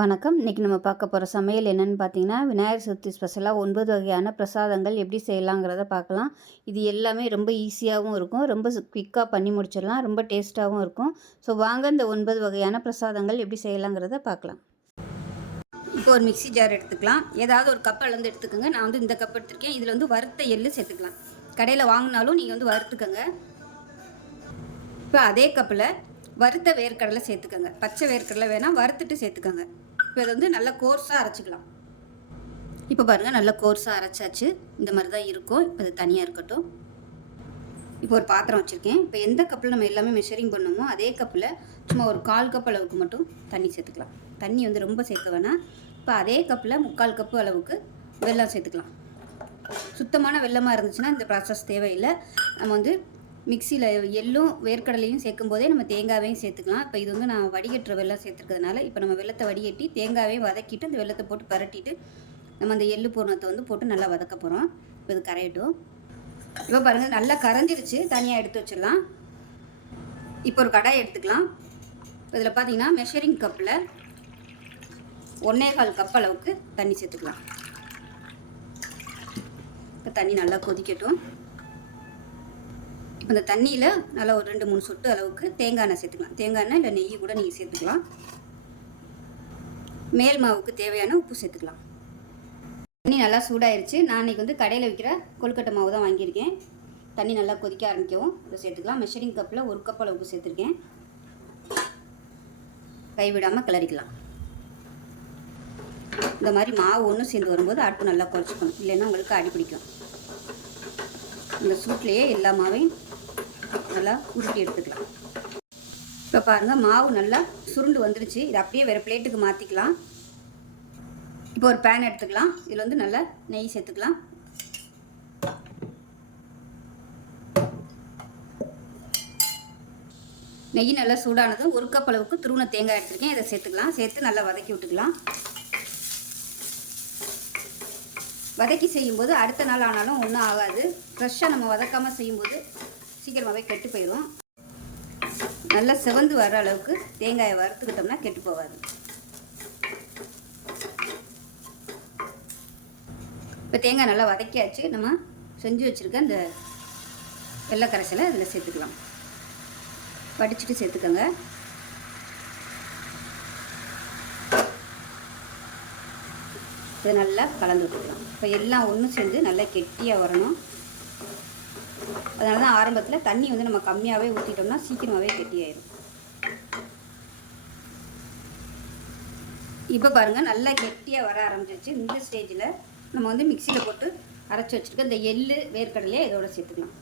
வணக்கம். இன்றைக்கி நம்ம பார்க்க போகிற சமையல் என்னென்னு பார்த்தீங்கன்னா, விநாயகர் சதுர்த்தி ஸ்பெஷலாக 9 வகையான பிரசாதங்கள் எப்படி செய்யலாங்கிறத பார்க்கலாம். இது எல்லாமே ரொம்ப ஈஸியாகவும் இருக்கும். ரொம்ப குயிக்காக பண்ணி முடிச்சிடலாம். ரொம்ப டேஸ்ட்டாகவும் இருக்கும். ஸோ வாங்க இந்த 9 வகையான பிரசாதங்கள் எப்படி செய்யலாங்கிறத பார்க்கலாம். இப்போ ஒரு மிக்ஸி ஜார் எடுத்துக்கலாம். ஏதாவது ஒரு கப் அளந்து எடுத்துக்கோங்க. நான் வந்து இந்த கப் எடுத்துருக்கேன். இதில் வந்து வறுத்த எள்ளு சேர்த்துக்கலாம். கடையில் வாங்கினாலும் நீங்கள் வந்து வறுத்துக்கோங்க. இப்போ அதே கப்பில் வறுத்த வேர்க்கடலை சேர்த்துக்கோங்க. பச்சை வேர்க்கடலை வேணால் வறுத்துட்டு சேர்த்துக்கோங்க. இப்போ இதை வந்து நல்லா கோர்ஸாக அரைச்சிக்கலாம். இப்போ பாருங்கள், நல்லா கோர்ஸாக அரைச்சாச்சு. இந்த மாதிரி தான் இருக்கும். இப்போ இது தனியாக இருக்கட்டும். இப்போ ஒரு பாத்திரம் வச்சுருக்கேன். இப்போ எந்த கப்பில் நம்ம எல்லாமே மெஷரிங் பண்ணோமோ அதே கப்பில் சும்மா ஒரு 1/4 கப் அளவுக்கு மட்டும் தண்ணி சேர்த்துக்கலாம். தண்ணி வந்து ரொம்ப சேர்க்க வேணாம். இப்போ அதே கப்பில் 3/4 கப்பு அளவுக்கு வெல்லம் சேர்த்துக்கலாம். சுத்தமான வெல்லமாக இருந்துச்சுன்னா இந்த ப்ராசஸ் தேவையில்லை. நம்ம வந்து மிக்சியில் எள்ளும் வேர்க்கடலையும் சேர்க்கும் போதே நம்ம தேங்காவையும் சேர்த்துக்கலாம். இப்போ இது வந்து நான் வடிகட்டுற வெல்லம் சேர்த்துருக்கிறதுனால இப்போ நம்ம வெல்லத்தை வடிகட்டி தேங்காவையும் வதக்கிட்டு அந்த வெல்லத்தை போட்டு பரட்டிட்டு நம்ம அந்த எள்ளு பூரணத்தை வந்து போட்டு நல்லா வதக்க போகிறோம். இப்போ இது கரையட்டும். இப்போ பாருங்கள், நல்லா கரைஞ்சிருச்சு. தனியாக எடுத்து வச்சிடலாம். இப்போ ஒரு கடாய் எடுத்துக்கலாம். இதில் பார்த்தீங்கன்னா மெஷரிங் கப்பில் 1/4 கப் அளவுக்கு தண்ணி சேர்த்துக்கலாம். இப்போ தண்ணி நல்லா கொதிக்கட்டும். இப்போ இந்த தண்ணியில் நல்லா ஒரு 2-3 சொட்டு அளவுக்கு தேங்காய் எண்ணெய் சேர்த்துக்கலாம். தேங்காய் எண்ணெய் இல்லை நெய் கூட நீங்கள் சேர்த்துக்கலாம். மேல் மாவுக்கு தேவையான உப்பு சேர்த்துக்கலாம். தண்ணி நல்லா சூடாயிருச்சு. நான் இன்றைக்கி வந்து கடையில் விற்கிற கொழுக்கட்டை மாவு தான் வாங்கியிருக்கேன். தண்ணி நல்லா கொதிக்க ஆரம்பிக்கவும் இதை சேர்த்துக்கலாம். மெஷரிங் கப்பில் 1 கப் அளவுக்கு சேர்த்துருக்கேன். கைவிடாமல் கிளறிக்கலாம். இந்த மாதிரி மாவு ஒன்று சேர்ந்து வரும்போது அடுப்பு நல்லா குறைச்சிக்கணும், இல்லைன்னா உங்களுக்கு அடி பிடிக்கும். இந்த சூட்லேயே எல்லா மாவையும் நல்லா உருட்டி எடுத்துக்கலாம். இப்போ பாருங்கள், மாவு நல்லா சுருண்டு வந்துருச்சு. இது அப்படியே வேறு பிளேட்டுக்கு மாற்றிக்கலாம். இப்போ ஒரு பேன் எடுத்துக்கலாம். இதில் வந்து நல்லா நெய் சேர்த்துக்கலாம். நெய் நல்லா சூடானதும் 1 கப் அளவுக்கு துருவன தேங்காய் எடுத்துருக்கேன். இதை சேர்த்துக்கலாம். சேர்த்து நல்லா வதக்கி விட்டுக்கலாம். வதக்கி செய்யும்போது அடுத்த நாள் ஆனாலும் ஒன்றும் ஆகாது. ஃப்ரெஷ்ஷாக நம்ம வதக்காமல் செய்யும்போது சீக்கிரமாகவே கெட்டு போயிடும். நல்லா செவந்து வர அளவுக்கு தேங்காயை வறுத்துக்கிட்டோம்னா கெட்டு போகாது. இப்போ தேங்காய் நல்லா வதக்கியாச்சு. நம்ம செஞ்சு வச்சுருக்க இந்த வெள்ளை கரைசலை இதில் சேர்த்துக்கலாம். வடிச்சிட்டு சேர்த்துக்கோங்க. இதை நல்லா கலந்து விட்டுக்கலாம். இப்போ எல்லாம் ஒன்று சேர்ந்து நல்லா கெட்டியாக வரணும். அதனால தான் ஆரம்பத்தில் தண்ணி வந்து நம்ம கம்மியாகவே ஊற்றிட்டோம்னா சீக்கிரமாகவே கெட்டியாயிடும். இப்போ பாருங்கள், நல்லா கெட்டியாக வர ஆரம்பிச்சிருச்சு. இந்த ஸ்டேஜில் நம்ம வந்து மிக்சியில் போட்டு அரைச்சி வச்சுருக்க இந்த எள்ளு வேர்க்கடலையே இதோட சேர்த்துக்கலாம்.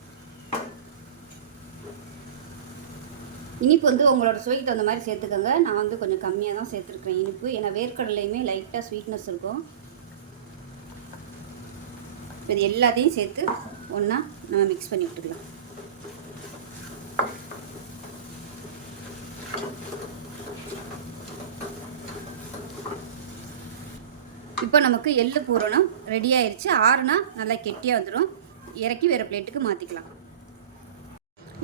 இனிப்பு வந்து உங்களோட சுவைக்கு தகுந்த மாதிரி சேர்த்துக்கோங்க. நான் வந்து கொஞ்சம் கம்மியாக தான் சேர்த்துருக்கேன் இனிப்பு. ஏன்னா வேர்க்கடலையுமே லைட்டாக ஸ்வீட்னஸ் இருக்கும். இது எல்லாத்தையும் சேர்த்து ஒன்றா நம்ம மிக்ஸ் பண்ணி விட்டுக்கலாம். இப்போ நமக்கு எள்ளு பூரணம் ரெடி ஆயிடுச்சு. ஆறுனா நல்லா கெட்டியாக வந்துடும். இறக்கி வேறு பிளேட்டுக்கு மாற்றிக்கலாம்.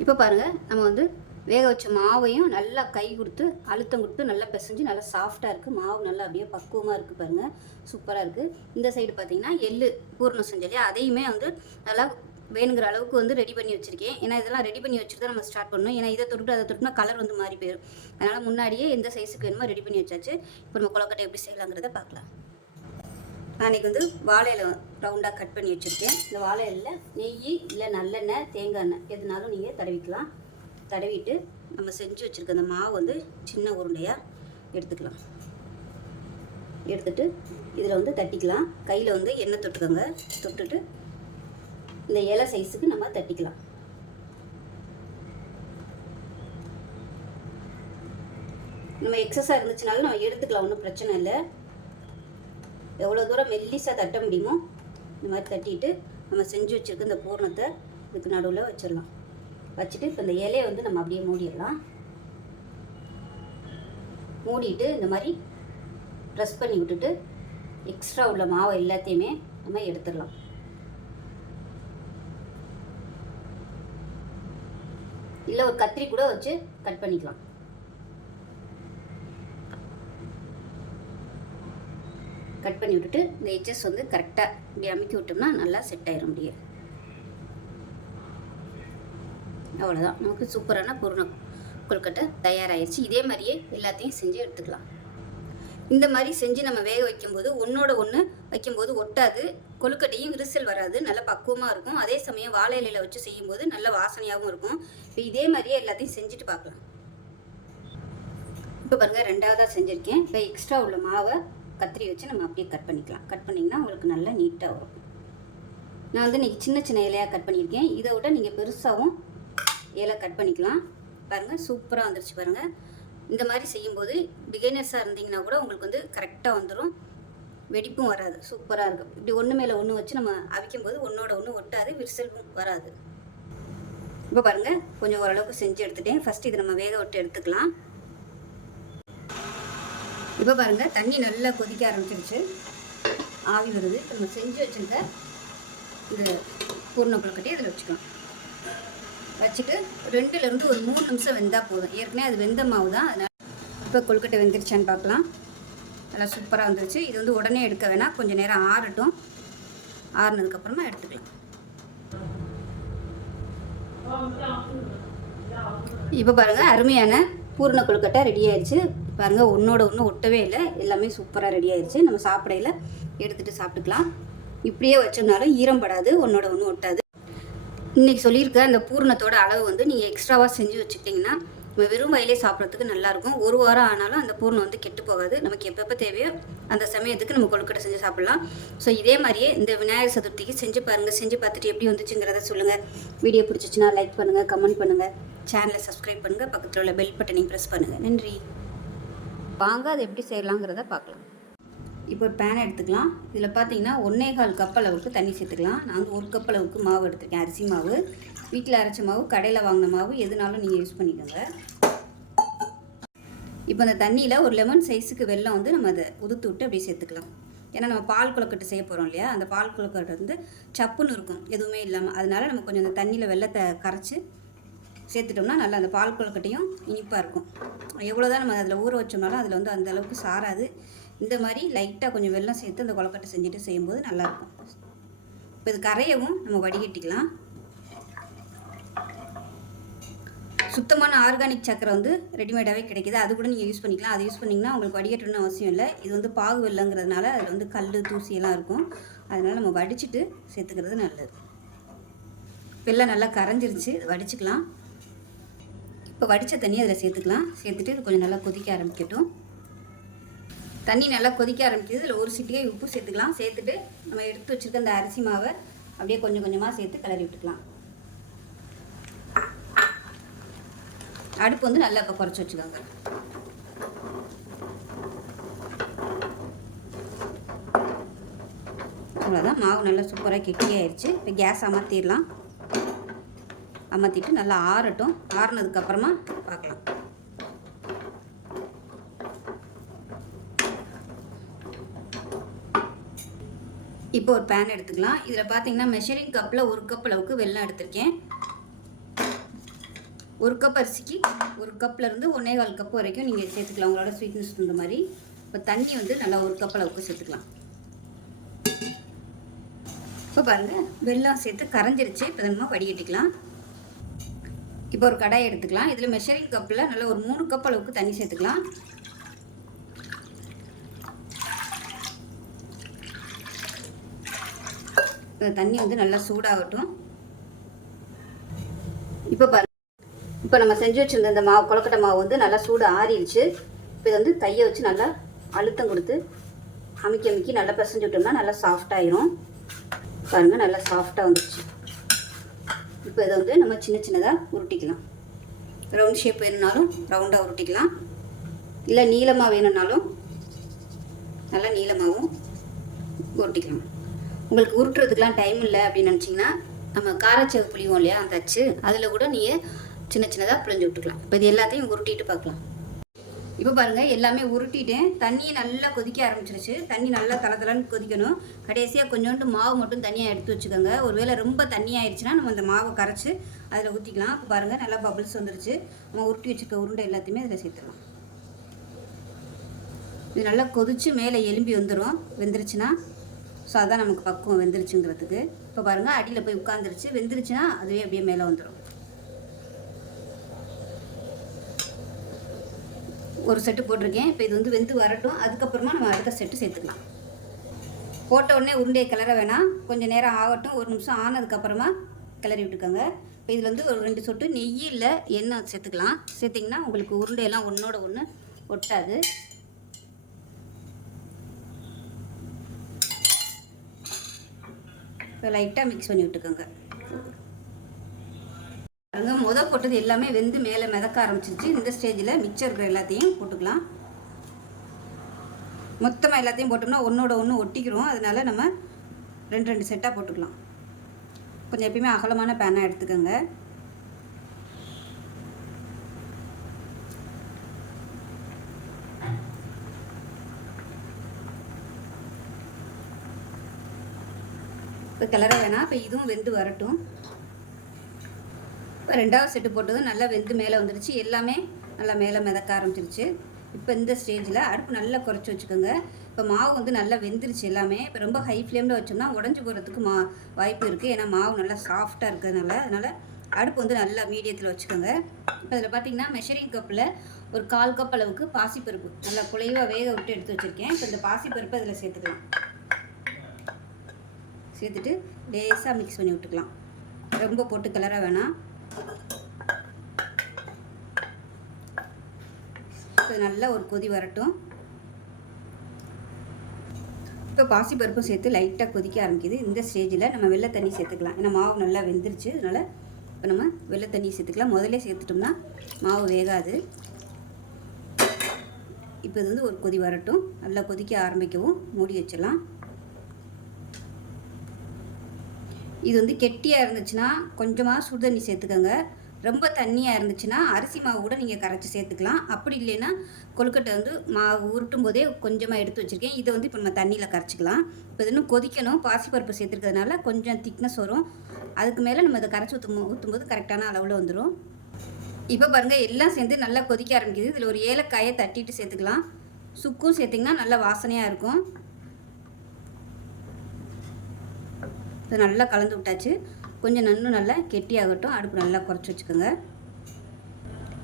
இப்போ பாருங்கள், நம்ம வந்து வேக வச்ச மாவையும் நல்லா கை கொடுத்து அழுத்தம் கொடுத்து நல்லா பிசைஞ்சு நல்லா சாஃப்டாக இருக்குது. மாவு நல்லா அப்படியே பக்குவமாக இருக்குது. பாருங்கள், சூப்பராக இருக்குது. இந்த சைடு பார்த்திங்கன்னா எள்ளு பூரணம் செஞ்சலையா, அதையுமே வந்து நல்லா வேணுங்கிற அளவுக்கு வந்து ரெடி பண்ணி வச்சுருக்கேன். ஏன்னா இதெல்லாம் ரெடி பண்ணி வச்சுட்டு தான் நம்ம ஸ்டார்ட் பண்ணணும். ஏன்னா இதை தொட்டு அதை தொட்டுனா கலர் வந்து மாறி போயிடும். அதனால் முன்னாடியே எந்த சைஸுக்கு வேணுமோ ரெடி பண்ணி வச்சாச்சு. இப்போ நம்ம கொழுக்கட்டை எப்படி செய்யலாங்கிறத பார்க்கலாம். நான் இன்றைக்கி வந்து வாழையில ரவுண்டாக கட் பண்ணி வச்சுருக்கேன். இந்த வாழையில நெய் இல்லை நல்லெண்ணெய் தேங்காய் எண்ணெய் எதுனாலும் நீங்கள் தடவிக்கலாம். தடவிட்டு நம்ம செஞ்சு வச்சுருக்க அந்த மாவு வந்து சின்ன உருண்டையாக எடுத்துக்கலாம். எடுத்துட்டு இதில் வந்து தட்டிக்கலாம். கையில் வந்து எண்ணெய் தொட்டுக்கோங்க. தொட்டுட்டு இந்த இலை சைஸுக்கு நம்ம தட்டிக்கலாம். நம்ம எக்ஸஸாக இருந்துச்சுனாலும் நம்ம எடுத்துக்கலாம், ஒன்றும் பிரச்சனை இல்லை. எவ்வளோ தூரம் மெல்லிஸாக தட்ட முடியுமோ இந்த மாதிரி தட்டிட்டு நம்ம செஞ்சு வச்சுருக்க இந்த பூரணத்தை இதுக்கு நடுவில் வச்சிடலாம். வச்சுட்டு இப்போ இந்த இலையை வந்து நம்ம அப்படியே மூடிடலாம். மூடிட்டு இந்த மாதிரி ப்ரெஸ் பண்ணி விட்டுட்டு எக்ஸ்ட்ரா உள்ள மாவை எல்லாத்தையுமே நம்ம எடுத்துடலாம். இல்லை ஒரு கத்திரி கூட வச்சு கட் பண்ணிக்கலாம். கட் பண்ணி விட்டுட்டு இந்த எட்ஜஸ் வந்து கரெக்டாக இப்படி அமுக்கி விட்டோம்னா நல்லா செட் ஆயிரும் முடியே. அவ்வளோதான், நமக்கு சூப்பரான பூர்ண கொழுக்கட்டை தயாராகிடுச்சு. இதே மாதிரியே எல்லாத்தையும் செஞ்சு எடுத்துக்கலாம். இந்த மாதிரி செஞ்சு நம்ம வேக வைக்கும்போது ஒன்றோட ஒன்று வைக்கும்போது ஒட்டாது, கொழுக்கட்டையும் விரிசல் வராது, நல்லா பக்குவமாக இருக்கும். அதே சமயம் வாழை இலையில் வச்சு செய்யும்போது நல்ல வாசனையாகவும் இருக்கும். இப்போ இதே மாதிரியே எல்லாத்தையும் செஞ்சுட்டு பார்க்கலாம். இப்போ பாருங்கள், ரெண்டாவதாக செஞ்சுருக்கேன். இப்போ எக்ஸ்ட்ரா உள்ள மாவை கத்திரி வச்சு நம்ம அப்படியே கட் பண்ணிக்கலாம். கட் பண்ணிங்கன்னா உங்களுக்கு நல்லா நீட்டாக வரும். நான் வந்து இன்றைக்கி சின்ன சின்ன இலையாக கட் பண்ணியிருக்கேன். இதை விட நீங்கள் பெருசாகவும் இலை கட் பண்ணிக்கலாம். பாருங்கள், சூப்பராக வந்துருச்சு பாருங்கள். இந்த மாதிரி செய்யும்போது பிகினர்ஸாக இருந்தீங்கன்னா கூட உங்களுக்கு வந்து கரெக்டாக வந்துடும், வெடிப்பும் வராது, சூப்பராக இருக்கும். இப்படி ஒன்று மேலே ஒன்று வச்சு நம்ம அவிக்கும்போது ஒன்றோட ஒன்று ஒட்டாது, விரிசலும் வராது. இப்போ பாருங்கள், கொஞ்சம் ஓரளவுக்கு செஞ்சு எடுத்துட்டேன். ஃபஸ்ட்டு இதை நம்ம வேக விட்டு எடுத்துக்கலாம். இப்போ பாருங்கள், தண்ணி நல்லா கொதிக்க ஆரம்பிச்சிருச்சு, ஆவி வருது. இப்போ நம்ம செஞ்சு வச்சுருக்க இந்த பூர்ண கொழுக்கட்டையை இதில் வச்சுக்கலாம். வச்சுட்டு 2லேருந்து ஒரு 3 நிமிஷம் வெந்தால் போதும். ஏற்கனவே அது வெந்த மாவு தான், அதனால். இப்போ கொழுக்கட்டை வெந்துருச்சான்னு பார்க்கலாம். நல்லா சூப்பராக வந்துருச்சு. இது வந்து உடனே எடுக்க வேணாம், கொஞ்சம் நேரம் ஆறட்டும். ஆறுனதுக்கப்புறமா எடுத்துக்கலாம். இப்போ பாருங்கள், அருமையான பூர்ண கொழுக்கட்டை ரெடி ஆயிடுச்சு. பாருங்கள், ஒன்றோட ஒன்று ஒட்டவே இல்லை, எல்லாமே சூப்பராக ரெடி ஆயிடுச்சு. நம்ம சாப்பிடையில் எடுத்துகிட்டு சாப்பிட்டுக்கலாம். இப்படியே வச்சோம்னாலும் ஈரம் படாது, ஒன்றோட ஒன்று ஒட்டாது. இன்றைக்கி சொல்லியிருக்க அந்த பூர்ணத்தோட அளவு வந்து நீங்கள் எக்ஸ்ட்ராவாக செஞ்சு வச்சுக்கிட்டிங்கன்னா நம்ம வெறும் வயலே சாப்பிட்றதுக்கு நல்லாயிருக்கும். 1 வாரம் ஆனாலும் அந்த பூர்ணம் வந்து கெட்டு போகாது. நமக்கு எப்பப்போ தேவையோ அந்த சமயத்துக்கு நம்ம கொழுக்கட்டை செஞ்சு சாப்பிட்லாம். ஸோ இதே மாதிரியே இந்த விநாயகர் சதுர்த்திக்கு செஞ்சு பாருங்கள். செஞ்சு பார்த்துட்டு எப்படி வந்துச்சுங்கிறத சொல்லுங்கள். வீடியோ பிடிச்சிச்சின்னா லைக் பண்ணுங்கள், கமெண்ட் பண்ணுங்கள், சேனலை சப்ஸ்கிரைப் பண்ணுங்கள், பக்கத்தில் உள்ள பெல் பட்டனையும் ப்ரெஸ் பண்ணுங்கள். நன்றி. வாங்க அது எப்படி செய்யலாங்கிறத பார்க்கலாம். இப்போ ஒரு பேன் எடுத்துக்கலாம். இதில் பார்த்தீங்கன்னா 1.25 கப் அளவுக்கு தண்ணி சேர்த்துக்கலாம். நான் வந்து 1 கப் அளவுக்கு மாவு எடுத்துருக்கேன், அரிசி மாவு. வீட்டில் அரைச்ச மாவு, கடையில் வாங்கின மாவு எதுனாலும் நீங்கள் யூஸ் பண்ணிக்கோங்க. இப்போ அந்த தண்ணியில் ஒரு லெமன் சைஸுக்கு வெல்லம் வந்து நம்ம அதை உதுத்து விட்டு அப்படியே சேர்த்துக்கலாம். ஏன்னா நம்ம பால் கொழுக்கட்டை செய்ய போகிறோம் இல்லையா, அந்த பால் கொழுக்கட்டை வந்து சப்புன்னு இருக்கும் எதுவுமே இல்லாமல். அதனால் நம்ம கொஞ்சம் அந்த தண்ணியில் வெல்லத்தை கரைச்சி சேர்த்துட்டோம்னா நல்லா அந்த பால் கொழுக்கட்டையும் இனிப்பாக இருக்கும். எவ்வளோ தான் நம்ம அதில் ஊற வச்சோம்னாலும் அதில் வந்து அந்தளவுக்கு சாராது. இந்த மாதிரி லைட்டாக கொஞ்சம் வெல்லம் சேர்த்து அந்த கொழுக்கட்டை செஞ்சுட்டு செய்யும்போது நல்லாயிருக்கும். இப்போ இது கரையவும் நம்ம வடிகட்டிக்கலாம். சுத்தமான ஆர்கானிக் சக்கரை வந்து ரெடிமேடாகவே கிடைக்கிது, அது கூட நீங்கள் யூஸ் பண்ணிக்கலாம். அது யூஸ் பண்ணிங்கன்னா உங்களுக்கு வடிகட்டணும்னு அவசியம் இல்லை. இது வந்து பாகு வெல்லங்கிறதுனால அதில் வந்து கல் தூசியெல்லாம் இருக்கும். அதனால் நம்ம வடிச்சிட்டு சேர்த்துக்கிறது நல்லது. வெல்லம் நல்லா கரைஞ்சிருச்சு, வடிச்சுக்கலாம். இப்போ வடித்த தண்ணி அதில் சேர்த்துக்கலாம். சேர்த்துட்டு இது கொஞ்சம் நல்லா கொதிக்க ஆரம்பிக்கட்டும். தண்ணி நல்லா கொதிக்க ஆரம்பிக்குது. இதில் ஒரு சிட்டிகை உப்பு சேர்த்துக்கலாம். சேர்த்துட்டு நம்ம எடுத்து வச்சுருக்க அந்த அரிசி மாவை அப்படியே கொஞ்சம் கொஞ்சமாக சேர்த்து கிளறி விட்டுக்கலாம். அடுப்பு வந்து நல்லா இப்போ குறைச்சி வச்சுக்கோங்க. அவ்வளோதான், மாவு நல்லா சூப்பராக கெட்டியாகிடுச்சு. இப்போ கேஸ் அமர்த்திடலாம். அமர்த்திட்டு நல்லா ஆறட்டும். ஆறுனதுக்கப்புறமா பார்க்கலாம். இப்போ ஒரு பேன் எடுத்துக்கலாம். இதில் பார்த்தீங்கன்னா மெஷரிங் கப்பில் 1 கப் அளவுக்கு வெல்லம் எடுத்திருக்கேன். 1 கப் அரிசிக்கு 1 கப்லேருந்து 1.25 கப் வரைக்கும் நீங்கள் சேர்த்துக்கலாம், உங்களோட ஸ்வீட்னஸ் இந்த மாதிரி. இப்போ தண்ணி வந்து நல்லா 1 கப் அளவுக்கு சேர்த்துக்கலாம். இப்போ பாருங்கள், வெல்லம் சேர்த்து கரைஞ்சிருச்சு. இப்போ நம்ம வடிகட்டிக்கலாம். இப்போ ஒரு கடாய் எடுத்துக்கலாம். இதில் மெஷரிங் கப்பில் நல்லா ஒரு 3 கப் அளவுக்கு தண்ணி சேர்த்துக்கலாம். தண்ணி வந்து நல்லா சூடாகட்டும். இப்போ நம்ம செஞ்சு வச்சுருந்த இந்த மாவு, கொழுக்கட்டை மாவு வந்து நல்லா சூடு ஆறிடுச்சு. இப்போ இதை வந்து கையை வச்சு நல்லா அழுத்தம் கொடுத்து அமுக்கி அமுக்கி நல்லா பிசைஞ்சு விட்டோம்னா நல்லா சாஃப்டாகிடும். பாருங்கள், நல்லா சாஃப்டாக வந்துடுச்சு. இப்போ இதை வந்து நம்ம சின்ன சின்னதாக உருட்டிக்கலாம். ரவுண்ட் ஷேப் வேணும்னாலும் ரவுண்டாக உருட்டிக்கலாம், இல்லை நீளமாக வேணும்னாலும் நல்லா நீளமாகவும் உருட்டிக்கலாம். உங்களுக்கு உருட்டுறதுக்கெலாம் டைம் இல்லை அப்படின்னு நினச்சிங்கன்னா நம்ம காரச்சேவு புளிவோம் இல்லையா, அந்த அச்சு, அதில் கூட நீங்கள் சின்ன சின்னதாக புளிஞ்சு விட்டுக்கலாம். இப்போ இது எல்லாத்தையும் உருட்டிட்டு பார்க்கலாம். இப்போ பாருங்கள், எல்லாமே உருட்டிட்டேன். தண்ணியை நல்லா கொதிக்க ஆரம்பிச்சிருச்சு. தண்ணி நல்லா தளதளன்னு கொதிக்கணும். கடைசியாக கொஞ்சோண்டு மாவு மட்டும் தனியாக எடுத்து வச்சுக்கோங்க. ஒருவேளை ரொம்ப தண்ணி ஆயிடுச்சுன்னா நம்ம அந்த மாவை கரைச்சி அதில் ஊற்றிக்கலாம். இப்போ பாருங்கள், நல்லா பபிள்ஸ் வந்துருச்சு. நம்ம உருட்டி வச்சுருக்க உருண்டை எல்லாத்தையுமே அதில் சேர்த்துக்கலாம். இது நல்லா கொதித்து மேலே எலும்பி வந்துடும். வெந்துருச்சுன்னா ஸோ அதான் நமக்கு பக்குவம் வெந்துருச்சுங்கிறதுக்கு. இப்போ பாருங்கள் அடியில் போய் உட்காந்துருச்சு. வெந்துருச்சுன்னா அதுவே அப்படியே மேலே வந்துடும். ஒரு செட்டு போட்டிருக்கேன். இப்போ இது வெந்து வரட்டும். அதுக்கப்புறமா நம்ம அடுத்த செட்டு சேர்த்துக்கலாம். போட்ட உடனே உருண்டையை கிளற வேணாம். கொஞ்சம் நேரம் ஆகட்டும். ஒரு நிமிஷம் ஆனதுக்கப்புறமா கிளறி விட்டுக்கோங்க. இப்போ இதில் ஒரு 2 சொட்டு நெய் இல்லை எண்ணெய் சேர்த்துக்கலாம். சேர்த்திங்கன்னா உங்களுக்கு உருண்டையெல்லாம் ஒன்றோட ஒன்று ஒட்டாது. இப்போ லைட்டாக மிக்ஸ் பண்ணி விட்டுக்கோங்க. பாருங்க போட்டது எல்லாமே வெந்து மேலே மிதக்க ஆரம்பிச்சிருச்சு. இந்த ஸ்டேஜில் மிச்சம் இருக்கிற எல்லாத்தையும் போட்டுக்கலாம். மொத்தமாக எல்லாத்தையும் போட்டோம்னா ஒன்றோட ஒன்று ஒட்டிக்கிறோம். அதனால் நம்ம 2 செட்டாக போட்டுக்கலாம். கொஞ்சம் எப்பயுமே அகலமான பேனாக எடுத்துக்கோங்க. இப்போ கிளற வேணாம். இப்போ இதுவும் வெந்து வரட்டும். இப்போ 2வது செட்டு போட்டதும் நல்லா வெந்து மேலே வந்துடுச்சு. எல்லாமே நல்லா மேலே மிதக்க ஆரம்பிச்சிருச்சு. இப்போ இந்த ஸ்டேஜில் அடுப்பு நல்லா குறைச்சி வச்சுக்கோங்க. இப்போ மாவு நல்லா வெந்துருச்சு எல்லாமே. இப்போ ரொம்ப ஹை ஃப்ளேமில் வச்சோம்னா உடஞ்சி போகிறதுக்கு வாய்ப்பு இருக்குது. ஏன்னா மாவு நல்லா சாஃப்டாக இருக்கிறதுனால. அதனால் அடுப்பு நல்லா மீடியத்தில் வச்சுக்கோங்க. இப்போ அதில் பார்த்திங்கன்னா மெஷரிங் கப்பில் ஒரு 1/4 கப் அளவுக்கு பாசிப்பருப்பு நல்லா குழைவாக வேக விட்டு எடுத்து வச்சுருக்கேன். இப்போ இந்த பாசிப்பருப்பு அதில் சேர்த்துக்கலாம். சேர்த்துட்டு லேசாக மிக்ஸ் பண்ணி விட்டுக்கலாம். ரொம்ப போட்டு கிளற வேணாம். இப்போ நல்லா ஒரு கொதி வரட்டும். இப்போ பாசிப்பருப்பும் சேர்த்து லைட்டாக கொதிக்க ஆரம்பிக்குது. இந்த ஸ்டேஜில் நம்ம வெள்ளை தண்ணி சேர்த்துக்கலாம். ஏன்னா மாவு நல்லா வெந்துருச்சு. அதனால் இப்போ நம்ம வெள்ளை தண்ணி சேர்த்துக்கலாம். முதல்ல சேர்த்துட்டோம்னா மாவு வேகாது. இப்போ இது ஒரு கொதி வரட்டும். நல்லா கொதிக்க ஆரம்பிக்கவும் மூடி வச்சிடலாம். இது கெட்டியாக இருந்துச்சுன்னா கொஞ்சமாக சுடு தண்ணி சேர்த்துக்கோங்க. ரொம்ப தண்ணியாக இருந்துச்சுன்னா அரிசி மாவு கூட நீங்கள் கரைச்சி சேர்த்துக்கலாம். அப்படி இல்லைன்னா கொழுக்கட்டை மாவு ஊருட்டும் போதே கொஞ்சமாக எடுத்து வச்சுருக்கேன். இதை இப்போ நம்ம தண்ணியில் கரைச்சிக்கலாம். இப்போ இது இன்னும் கொதிக்கணும். பாசிப்பருப்பு சேர்த்துருக்கிறதுனால கொஞ்சம் திக்னஸ் வரும். அதுக்கு மேலே நம்ம இதை கரைச்சி ஊற்றும்போது கரெக்டான அளவில் வந்துடும். இப்போ பாருங்கள் எல்லாம் சேர்ந்து நல்லா கொதிக்க ஆரம்பிக்குது. இதில் ஒரு ஏலக்காயை தட்டிட்டு சேர்த்துக்கலாம். சுக்கும் சேர்த்திங்கன்னா நல்லா வாசனையாக இருக்கும். இதை நல்லா கலந்து விட்டாச்சு. கொஞ்சம் நல்லா கெட்டியாகட்டும். அடுப்பு நல்லா குறைச்சி வச்சுக்கோங்க.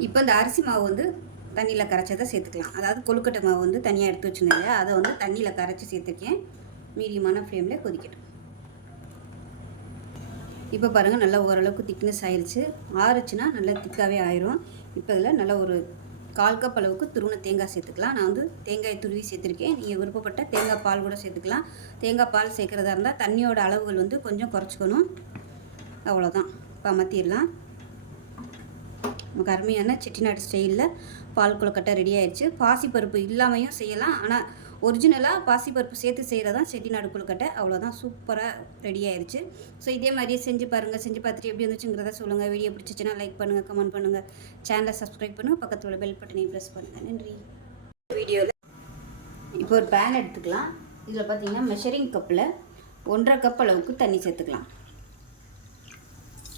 இப்போ இந்த அரிசி மாவு தண்ணியில் கரைச்சதை சேர்த்துக்கலாம். அதாவது கொழுக்கட்டை மாவு தனியாக எடுத்து வச்சுருந்தேன் இல்லையா, அதை தண்ணியில் கரைச்சி சேர்த்துருக்கேன். மீடியமான ஃப்ளேமில் கொதிக்கட்டும். இப்போ பாருங்கள் நல்லா ஓரளவுக்கு திக்னஸ் ஆயிடுச்சு. ஆறுச்சுன்னா நல்லா திக்காகவே ஆயிரும். இப்போ இதில் நல்லா ஒரு 1/4 கப் அளவுக்கு துருவின தேங்காய் சேர்த்துக்கலாம். நான் தேங்காய் துருவி சேர்த்துருக்கேன். நீங்கள் விருப்பப்பட்ட தேங்காய் பால் கூட சேர்த்துக்கலாம். தேங்காய் பால் சேர்க்குறதா இருந்தால் தண்ணியோட அளவுகள் கொஞ்சம் குறைச்சிக்கணும். அவ்வளோதான். இப்போ அமர்த்திடலாம். நமக்கு அருமையான செட்டிநாடு ஸ்டைலில் பால் கொழுக்கட்டை ரெடி ஆயிடுச்சு. பாசிப்பருப்பு இல்லாமையும் செய்யலாம். ஆனால் ஒரிஜினலாக பாசிப்பருப்பு சேர்த்து செய்கிறதான் செட்டிநாடு கொழுக்கட்டை. அவ்வளோதான். சூப்பராக ரெடி ஆயிடுச்சு. ஸோ இதே மாதிரியே செஞ்சு பாருங்கள். செஞ்சு பார்த்துட்டு எப்படி இருந்துச்சுங்கிறத சொல்லுங்கள். வீடியோ பிடிச்சிச்சின்னா லைக் பண்ணுங்கள், கமெண்ட் பண்ணுங்கள், சேனலை சப்ஸ்கிரைப் பண்ணுங்கள், பக்கத்தில் உள்ள பெல் பட்டனையும் ப்ரெஸ் பண்ணுங்கள். நன்றி. வீடியோவில் இப்போ ஒரு பேன் எடுத்துக்கலாம். இதில் பார்த்தீங்கன்னா மெஷரிங் கப்பில் 1.5 கப் அளவுக்கு தண்ணி சேர்த்துக்கலாம்.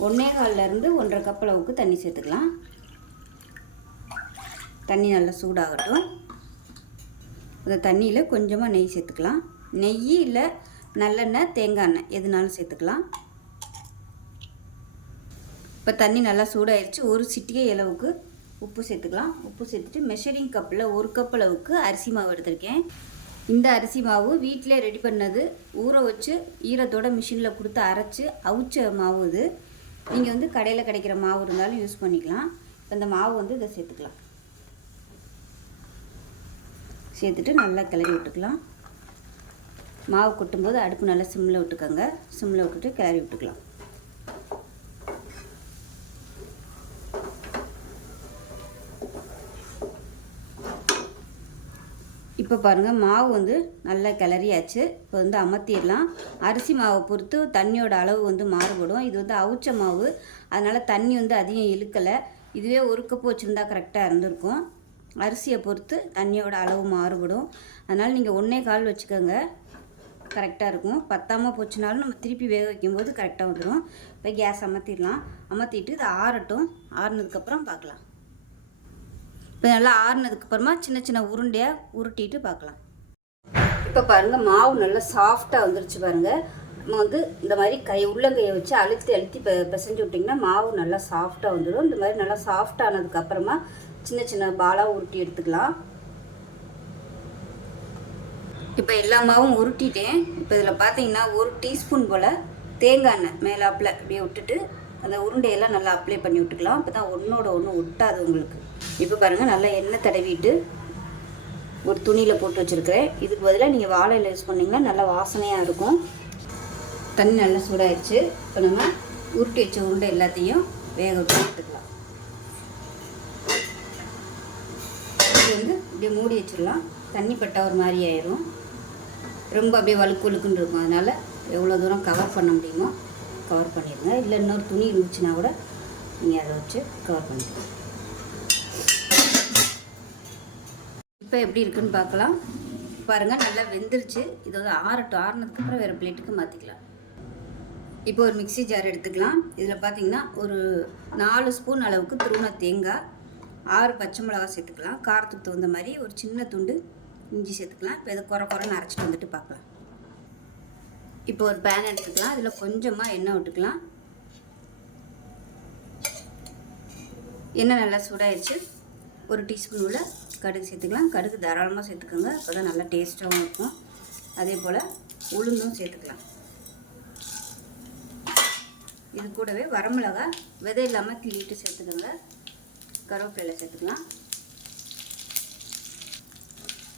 1.25 1.5 கப் அளவுக்கு தண்ணி சேர்த்துக்கலாம். தண்ணி நல்லா சூடாகட்டும். அந்த தண்ணியில் கொஞ்சமாக நெய் சேர்த்துக்கலாம். நெய் இல்லை நல்லெண்ணெய், தேங்காய் எண்ணெய் எதுனாலும் சேர்த்துக்கலாம். இப்போ தண்ணி நல்லா சூடாகிடுச்சு. ஒரு சிட்டிகை அளவுக்கு உப்பு சேர்த்துக்கலாம். உப்பு சேர்த்துட்டு மெஷரிங் கப்பில் 1 கப் அளவுக்கு அரிசி மாவு எடுத்திருக்கேன். இந்த அரிசி மாவு வீட்டிலே ரெடி பண்ணது. ஊற வச்சு ஈரத்தோட மிஷினில் கொடுத்து அரைச்சி அவிச்ச மாவு இது. நீங்கள் கடையில் கிடைக்கிற மாவு இருந்தாலும் யூஸ் பண்ணிக்கலாம். இப்போ இந்த மாவு இதை சேர்த்துக்கலாம். சேர்த்துட்டு நல்லா கிளறி விட்டுக்கலாம். மாவு கொட்டும்போது அடுப்பு நல்லா சிம்மில் விட்டுக்கோங்க. சிம்மில் விட்டுட்டு கிளறி விட்டுக்கலாம். இப்போ பாருங்கள் மாவு நல்லா கிளறியாச்சு. இப்போ அமர்த்திடலாம். அரிசி மாவை பொறுத்து தண்ணியோட அளவு மாறுபடும். இது அவிச்ச மாவு, அதனால் தண்ணி அதிகம் இழுக்கலை. இதுவே 1 கப்பு வச்சுருந்தா கரெக்டாக இருந்திருக்கும். அரிசியை பொறுத்து தண்ணியோட அளவு மாறுபடும். அதனால் நீங்கள் 1.25 வச்சுக்கோங்க, கரெக்டாக இருக்கும். பத்தாமல் போச்சுனாலும் நம்ம திருப்பி வேக வைக்கும்போது கரெக்டாக வந்துடும். இப்போ கேஸ் அமர்த்திடலாம். அமர்த்திட்டு இதை ஆறட்டும். ஆறுனதுக்கப்புறம் பார்க்கலாம். இப்போ இப்போ நல்லா ஆறுனதுக்கப்புறமா சின்ன சின்ன உருண்டையாக உருட்டிட்டு பார்க்கலாம். இப்போ பாருங்கள் மாவு நல்லா சாஃப்டாக வந்துருச்சு பாருங்கள். நம்ம வந்து இந்த மாதிரி உள்ளங்கையை வச்சு அழுத்தி அழுத்தி பிசைஞ்சு விட்டிங்கன்னா மாவு நல்லா சாஃப்டாக வந்துடும். இந்த மாதிரி நல்லா சாஃப்டானதுக்கப்புறமா சின்ன சின்ன பாலாக உருட்டி எடுத்துக்கலாம். இப்போ எல்லா மாவும் உருட்டிட்டேன். இப்போ இதில் பார்த்தீங்கன்னா 1 டீஸ்பூன் போல் தேங்காய் எண்ணெய் மேலாப்பில் அப்படியே விட்டுட்டு அந்த உருண்டையெல்லாம் நல்லா அப்ளை பண்ணி விட்டுக்கலாம். அப்போ தான் ஒன்றோட ஒன்று ஒட்டாது உங்களுக்கு. இப்போ பாருங்கள் நல்லா எண்ணெய் தடவிட்டு ஒரு துணியில் போட்டு வச்சுருக்கிறேன். இதுக்கு பதிலாக நீங்கள் வாழையில் யூஸ் பண்ணிங்கன்னா நல்லா வாசனையாக இருக்கும். தண்ணி நல்லா சூடாகிடுச்சு. இப்போ நம்ம உருட்டி வச்ச உருண்டை எல்லாத்தையும் வேக விட்டு எடுத்துக்கலாம். இது வந்து இப்படியே மூடி வச்சிடலாம். தண்ணி பட்டா ஒரு மாதிரி ஆயிரும். ரொம்ப அப்படியே வழுக்கு வழுக்குன்னு இருக்கும். அதனால் எவ்வளோ தூரம் கவர் பண்ண முடியுமோ கவர் பண்ணிடுங்க. இல்லை இன்னொரு துணி இருந்துச்சுன்னா கூட நீங்கள் அதை வச்சு கவர் பண்ணிக்கலாம். இப்போ எப்படி இருக்குன்னு பார்க்கலாம். பாருங்கள் நல்லா வெந்துருச்சு. இது வந்து ஆறுனதுக்கப்புறம் வேறு பிளேட்டுக்கு மாற்றிக்கலாம். இப்போ ஒரு மிக்ஸி ஜார் எடுத்துக்கலாம். இதில் பார்த்தீங்கன்னா ஒரு 4 ஸ்பூன் அளவுக்கு துருவின தேங்காய், 6 பச்சை மிளகா சேர்த்துக்கலாம். காரத்துக்கு தகுந்த மாதிரி ஒரு சின்ன துண்டு இஞ்சி சேர்த்துக்கலாம். இப்போ இதை குறைன்னு அரைச்சிட்டு வந்துட்டு பார்க்கலாம். இப்போ ஒரு பேன் எடுத்துக்கலாம். அதில் கொஞ்சமாக எண்ணெய் விட்டுக்கலாம். எண்ணெய் நல்லா சூடாயிடுச்சு. ஒரு டீஸ்பூன் உள்ள கடுகு சேர்த்துக்கலாம். கடுகு தாராளமாக சேர்த்துக்கோங்க. அப்போ தான் நல்லா டேஸ்ட்டாகவும் இருக்கும். அதே போல் உளுந்தும் சேர்த்துக்கலாம். இது கூடவே வரமிளகா விதை இல்லாமல் கிள்ளிட்டு சேர்த்துக்கோங்க. கருவேப்பிலை சேர்த்துக்கலாம்.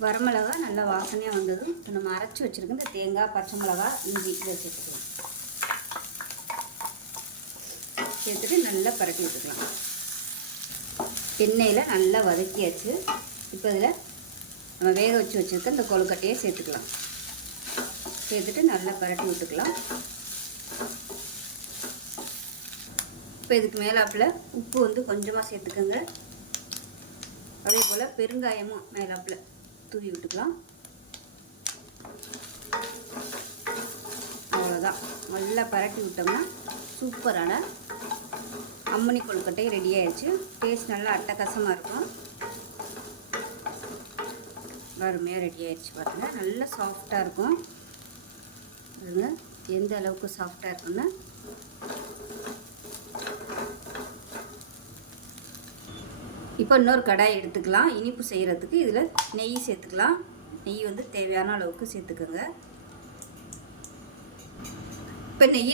வரமிளகா நல்லா வாசனையாக வந்ததும் இப்போ நம்ம அரைச்சி வச்சுருக்க இந்த தேங்காய், பச்சை மிளகா, இஞ்சி இதை சேர்த்துக்கலாம். சேர்த்துட்டு நல்லா பரட்டி விட்டுக்கலாம். எண்ணெயில் நல்லா வதக்கியாச்சு. இப்போ இதில் நம்ம வேக வச்சுருக்க இந்த கொழுக்கட்டையை சேர்த்துக்கலாம். சேர்த்துட்டு நல்லா பரட்டி விட்டுக்கலாம். இப்போ இதுக்கு மேலாப்பில் உப்பு வந்து கொஞ்சமாக சேர்த்துக்கோங்க. அதே போல் பெருங்காயமும் மேலாப்பில் தூவி விட்டுக்கலாம். அவ்வளோதான். நல்லா பரட்டி விட்டோம்னா சூப்பரான அம்மணி கொழுக்கட்டை ரெடி ஆயிடுச்சு. டேஸ்ட் நல்லா அட்டகாசமாக இருக்கும். அருமையாக ரெடி ஆயிடுச்சு. பாருங்கள் நல்லா சாஃப்டாக இருக்கும். பாருங்க எந்த அளவுக்கு சாஃப்டாக இருக்குன்னு. இப்போ இன்னொரு கடாய் எடுத்துக்கலாம். இனிப்பு செய்கிறதுக்கு இதில் நெய் சேர்த்துக்கலாம். நெய் வந்து தேவையான அளவுக்கு சேர்த்துக்கோங்க. இப்போ நெய்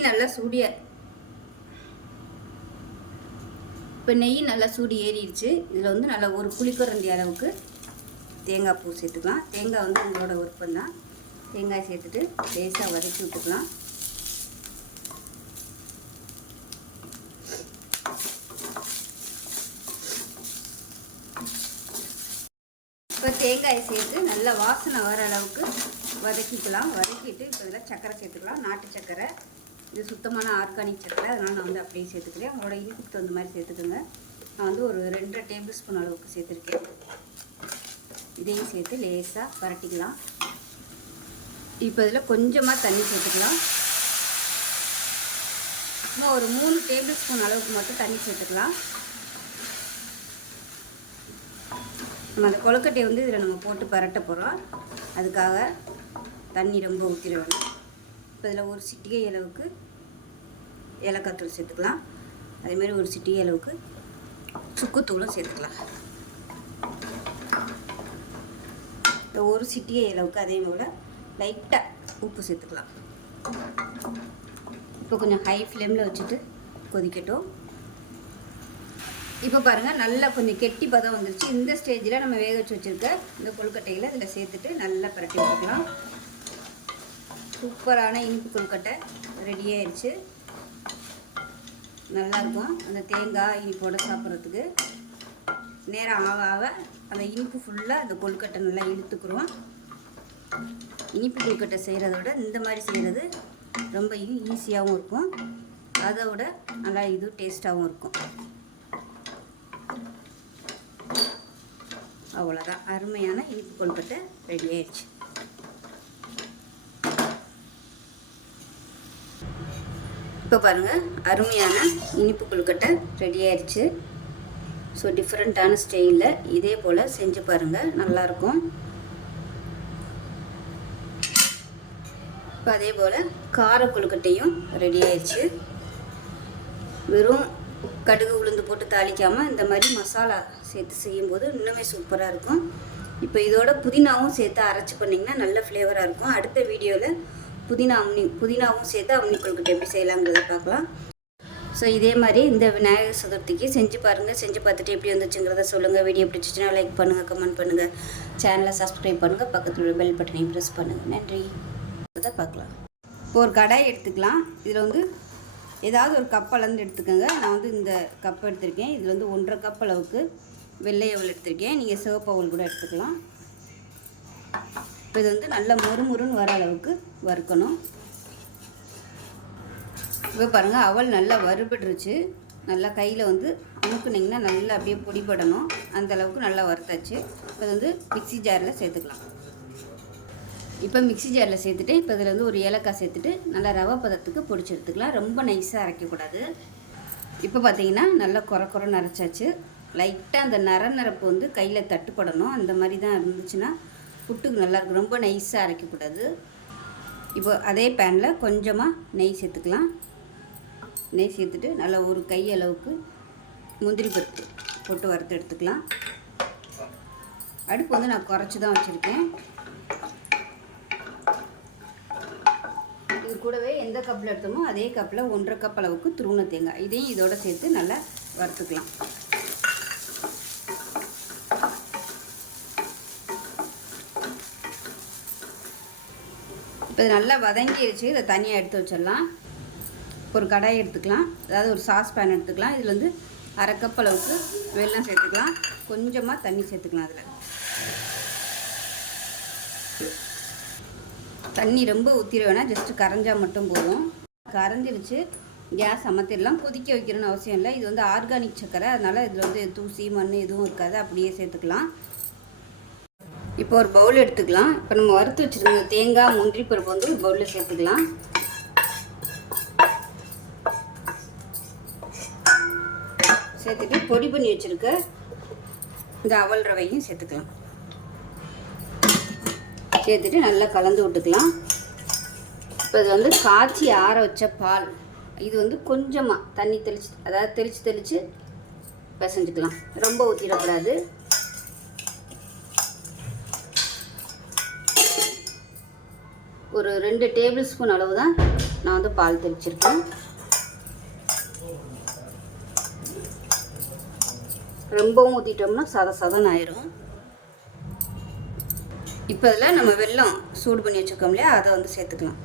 நல்லா சூடு ஏறிடுச்சு. இதில் வந்து நல்லா ஒரு புளிக்கரண்டி அளவுக்கு தேங்காய் பூ சேர்த்துக்கலாம். தேங்காய் வந்து உங்களோட விருப்பம் தான். தேங்காய் சேர்த்துட்டு லேசாக வதக்கி விட்டுக்கலாம். இப்போ தேங்காயை சேர்த்து நல்லா வாசனை வர அளவுக்கு வதக்கிக்கலாம். வதக்கிட்டு இப்போ இதில் சர்க்கரை சேர்த்துக்கலாம். நாட்டு சர்க்கரை. இது சுத்தமான ஆர்கானிக் சர்க்கரை. அதனால் நான் வந்து அப்படியே சேர்த்துக்கிறேன். உங்களோட இனிப்புக்கு தகுந்த மாதிரி சேர்த்துக்கோங்க. நான் வந்து ஒரு 2 டேபிள் ஸ்பூன் அளவுக்கு சேர்த்துருக்கேன். இதையும் சேர்த்து லேசாக பரட்டிக்கலாம். இப்போ இதில் கொஞ்சமாக தண்ணி சேர்த்துக்கலாம். இன்னும் ஒரு 3 டேபிள் ஸ்பூன் அளவுக்கு மட்டும் தண்ணி சேர்த்துக்கலாம். நம்ம அந்த கொழுக்கட்டையை வந்து இதில் நம்ம போட்டு பரட்ட போகிறோம். அதுக்காக தண்ணி ரொம்ப ஊற்றிட வேணும். இப்போ இதில் ஒரு சிட்டிகை அளவுக்கு ஏலக்காய் தூள் சேர்த்துக்கலாம். அதேமாதிரி ஒரு சிட்டிகை அளவுக்கு சுக்குத்தூளும் சேர்த்துக்கலாம். இந்த ஒரு சிட்டிகை அளவுக்கு அதே போல் லைட்டாக உப்பு சேர்த்துக்கலாம். இப்போ கொஞ்சம் ஹை ஃப்ளேமில் வச்சுட்டு கொதிக்கட்டும். இப்போ பாருங்கள் நல்லா கொஞ்சம் கெட்டி பதம் வந்துருச்சு. இந்த ஸ்டேஜில் நம்ம வேக வச்சு வச்சுருக்க இந்த கொழுக்கட்டையில் இதில் சேர்த்துட்டு நல்லா பரட்டி விட்டுக்கலாம். சூப்பரான இனிப்பு கொழுக்கட்டை ரெடி ஆயிடுச்சு. நல்லாயிருக்கும். அந்த தேங்காய் இனிப்போடு சாப்பிட்றதுக்கு நேரம் ஆக அந்த இனிப்பு ஃபுல்லாக அந்த கொழுக்கட்டை நல்லா இழுத்துக்குறோம். இனிப்பு கொழுக்கட்டை செய்கிறத விட இந்த மாதிரி செய்கிறது ரொம்ப ஈஸியாகவும் இருக்கும். அதை விட நல்லா இது டேஸ்ட்டாகவும் இருக்கும். அவ்வளோதான். அருமையான இனிப்பு கொழுக்கட்டை ரெடி ஆயிடுச்சு. இப்போ பாருங்கள் அருமையான இனிப்பு கொழுக்கட்டை ரெடி ஆயிடுச்சு. ஸோ டிஃப்ரெண்ட்டான ஸ்டைலில் இதே போல் செஞ்சு பாருங்கள், நல்லாயிருக்கும். இப்போ அதே போல் கார கொழுக்கட்டையும் ரெடி ஆயிடுச்சு. வெறும் கடுகு உளுந்து போட்டு தாளிக்காமல் இந்த மாதிரி மசாலா சேர்த்து செய்யும்போது இன்னுமே சூப்பராக இருக்கும். இப்போ இதோட புதினாவும் சேர்த்து அரைச்சி பண்ணிங்கன்னா நல்ல ஃப்ளேவராக இருக்கும். அடுத்த வீடியோவில் புதினாவும் சேர்த்து அம்னி கொழுக்கட்டை எப்படி செய்யலாங்கிறத பார்க்கலாம். ஸோ இதே மாதிரி இந்த விநாயகர் சதுர்த்திக்கு செஞ்சு பாருங்கள். செஞ்சு பார்த்துட்டு எப்படி வந்துச்சுங்கிறத சொல்லுங்கள். வீடியோ பிடிச்சிச்சுன்னா லைக் பண்ணுங்கள், கமெண்ட் பண்ணுங்கள், சேனலை சப்ஸ்கிரைப் பண்ணுங்கள், பக்கத்தில் உள்ள பெல் பட்டனையும் ப்ரெஸ் பண்ணுங்கள். நன்றி. அதை பார்க்கலாம். இப்போ ஒரு கடாய் எடுத்துக்கலாம். இதில் ஏதாவது ஒரு கப் அளந்து எடுத்துக்கோங்க. நான் இந்த கப் எடுத்திருக்கேன். இதில் 1.5 கப் அளவுக்கு வெள்ளை அவல் எடுத்திருக்கேன். நீங்கள் சிவப்பு அவல் கூட எடுத்துக்கலாம். இப்போ இது நல்லா மொறுமொறுன்னு வர அளவுக்கு வறுக்கணும். இப்போ பாருங்கள், அவல் நல்லா வறுபட்டுருச்சு. நல்லா கையில் அமுக்குனிங்கன்னா நல்லா அப்படியே பொடிபடணும். அந்தளவுக்கு நல்லா வறுத்தாச்சு. இப்போ மிக்ஸி ஜாரில் சேர்த்துக்கலாம். இப்போ மிக்ஸி ஜாரில் சேர்த்துட்டு இப்போ இதில் ஒரு ஏலக்காய் சேர்த்துட்டு நல்லா ரவை பதத்துக்கு பொடிச்சு எடுத்துக்கலாம். ரொம்ப நைஸாக அரைக்கக்கூடாது. இப்போ பார்த்தீங்கன்னா நல்லா குறை அரைச்சாச்சு. லைட்டாக அந்த நரப்பு கையில் தட்டுப்படணும். அந்த மாதிரி தான் இருந்துச்சுன்னா புட்டுக்கு நல்லாயிருக்கும். ரொம்ப நைஸாக அரைக்கக்கூடாது. இப்போ அதே பேனில் கொஞ்சமாக நெய் சேர்த்துக்கலாம். நெய் சேர்த்துட்டு நல்லா ஒரு கை அளவுக்கு முந்திரி பருப்பு போட்டு வறுத்து எடுத்துக்கலாம். அடுப்பு நான் குறைச்சி தான் வச்சுருக்கேன். இது கூடவே எந்த கப்பில் எடுத்தோமோ அதே கப்பில் 1.5 கப் அளவுக்கு துருவன தேங்காய் இதையும் இதோடு சேர்த்து நல்லா வறுத்துக்கலாம். இப்போ இது நல்லா வதங்கிடுச்சு. இதை தனியாக எடுத்து வச்சிடலாம். ஒரு கடாய் எடுத்துக்கலாம். அதாவது ஒரு சாஸ் பேன் எடுத்துக்கலாம். இதில் 1/2 கப் அளவுக்கு வெல்லம் சேர்த்துக்கலாம். கொஞ்சமாக தண்ணி சேர்த்துக்கலாம். அதில் தண்ணி ரொம்ப ஊற்றிட வேணாம், ஜஸ்ட்டு கரைஞ்சால் மட்டும் போதும். கரைஞ்சிருச்சு. கேஸ் அமர்த்திடலாம். கொதிக்க வைக்கணும்னு அவசியம் இல்லை. இது ஆர்கானிக் சர்க்கரை, அதனால் இதில் தூசி மண் எதுவும் இருக்காது. அப்படியே சேர்த்துக்கலாம். இப்போ ஒரு பவுல் எடுத்துக்கலாம். இப்போ நம்ம வறுத்து வச்சுருந்த தேங்காய் முந்திரி பருப்பு ஒரு பவுலில் சேர்த்துக்கலாம். சேர்த்துட்டு பொடி பண்ணி வச்சுருக்க இந்த அவல் ரவையும் சேர்த்துக்கலாம். சேர்த்துட்டு நல்லா கலந்து விட்டுக்கலாம். இப்போ இது காய்ச்சி ஆற வச்ச பால். இது கொஞ்சமாக தண்ணி தெளித்து, அதாவது தெளித்து பிசைஞ்சுக்கலாம். ரொம்ப ஊற்றிடக்கூடாது. ஒரு 2 டேபிள் ஸ்பூன் அளவு தான் நான் பால் தெளிச்சிருக்கேன். ரொம்பவும் ஊற்றிட்டோம்னா சதன்னு ஆயிரும். இப்போ இதில் நம்ம வெல்லம் சூடு பண்ணி வச்சுருக்கோம் இல்லையா, அதை சேர்த்துக்கலாம்.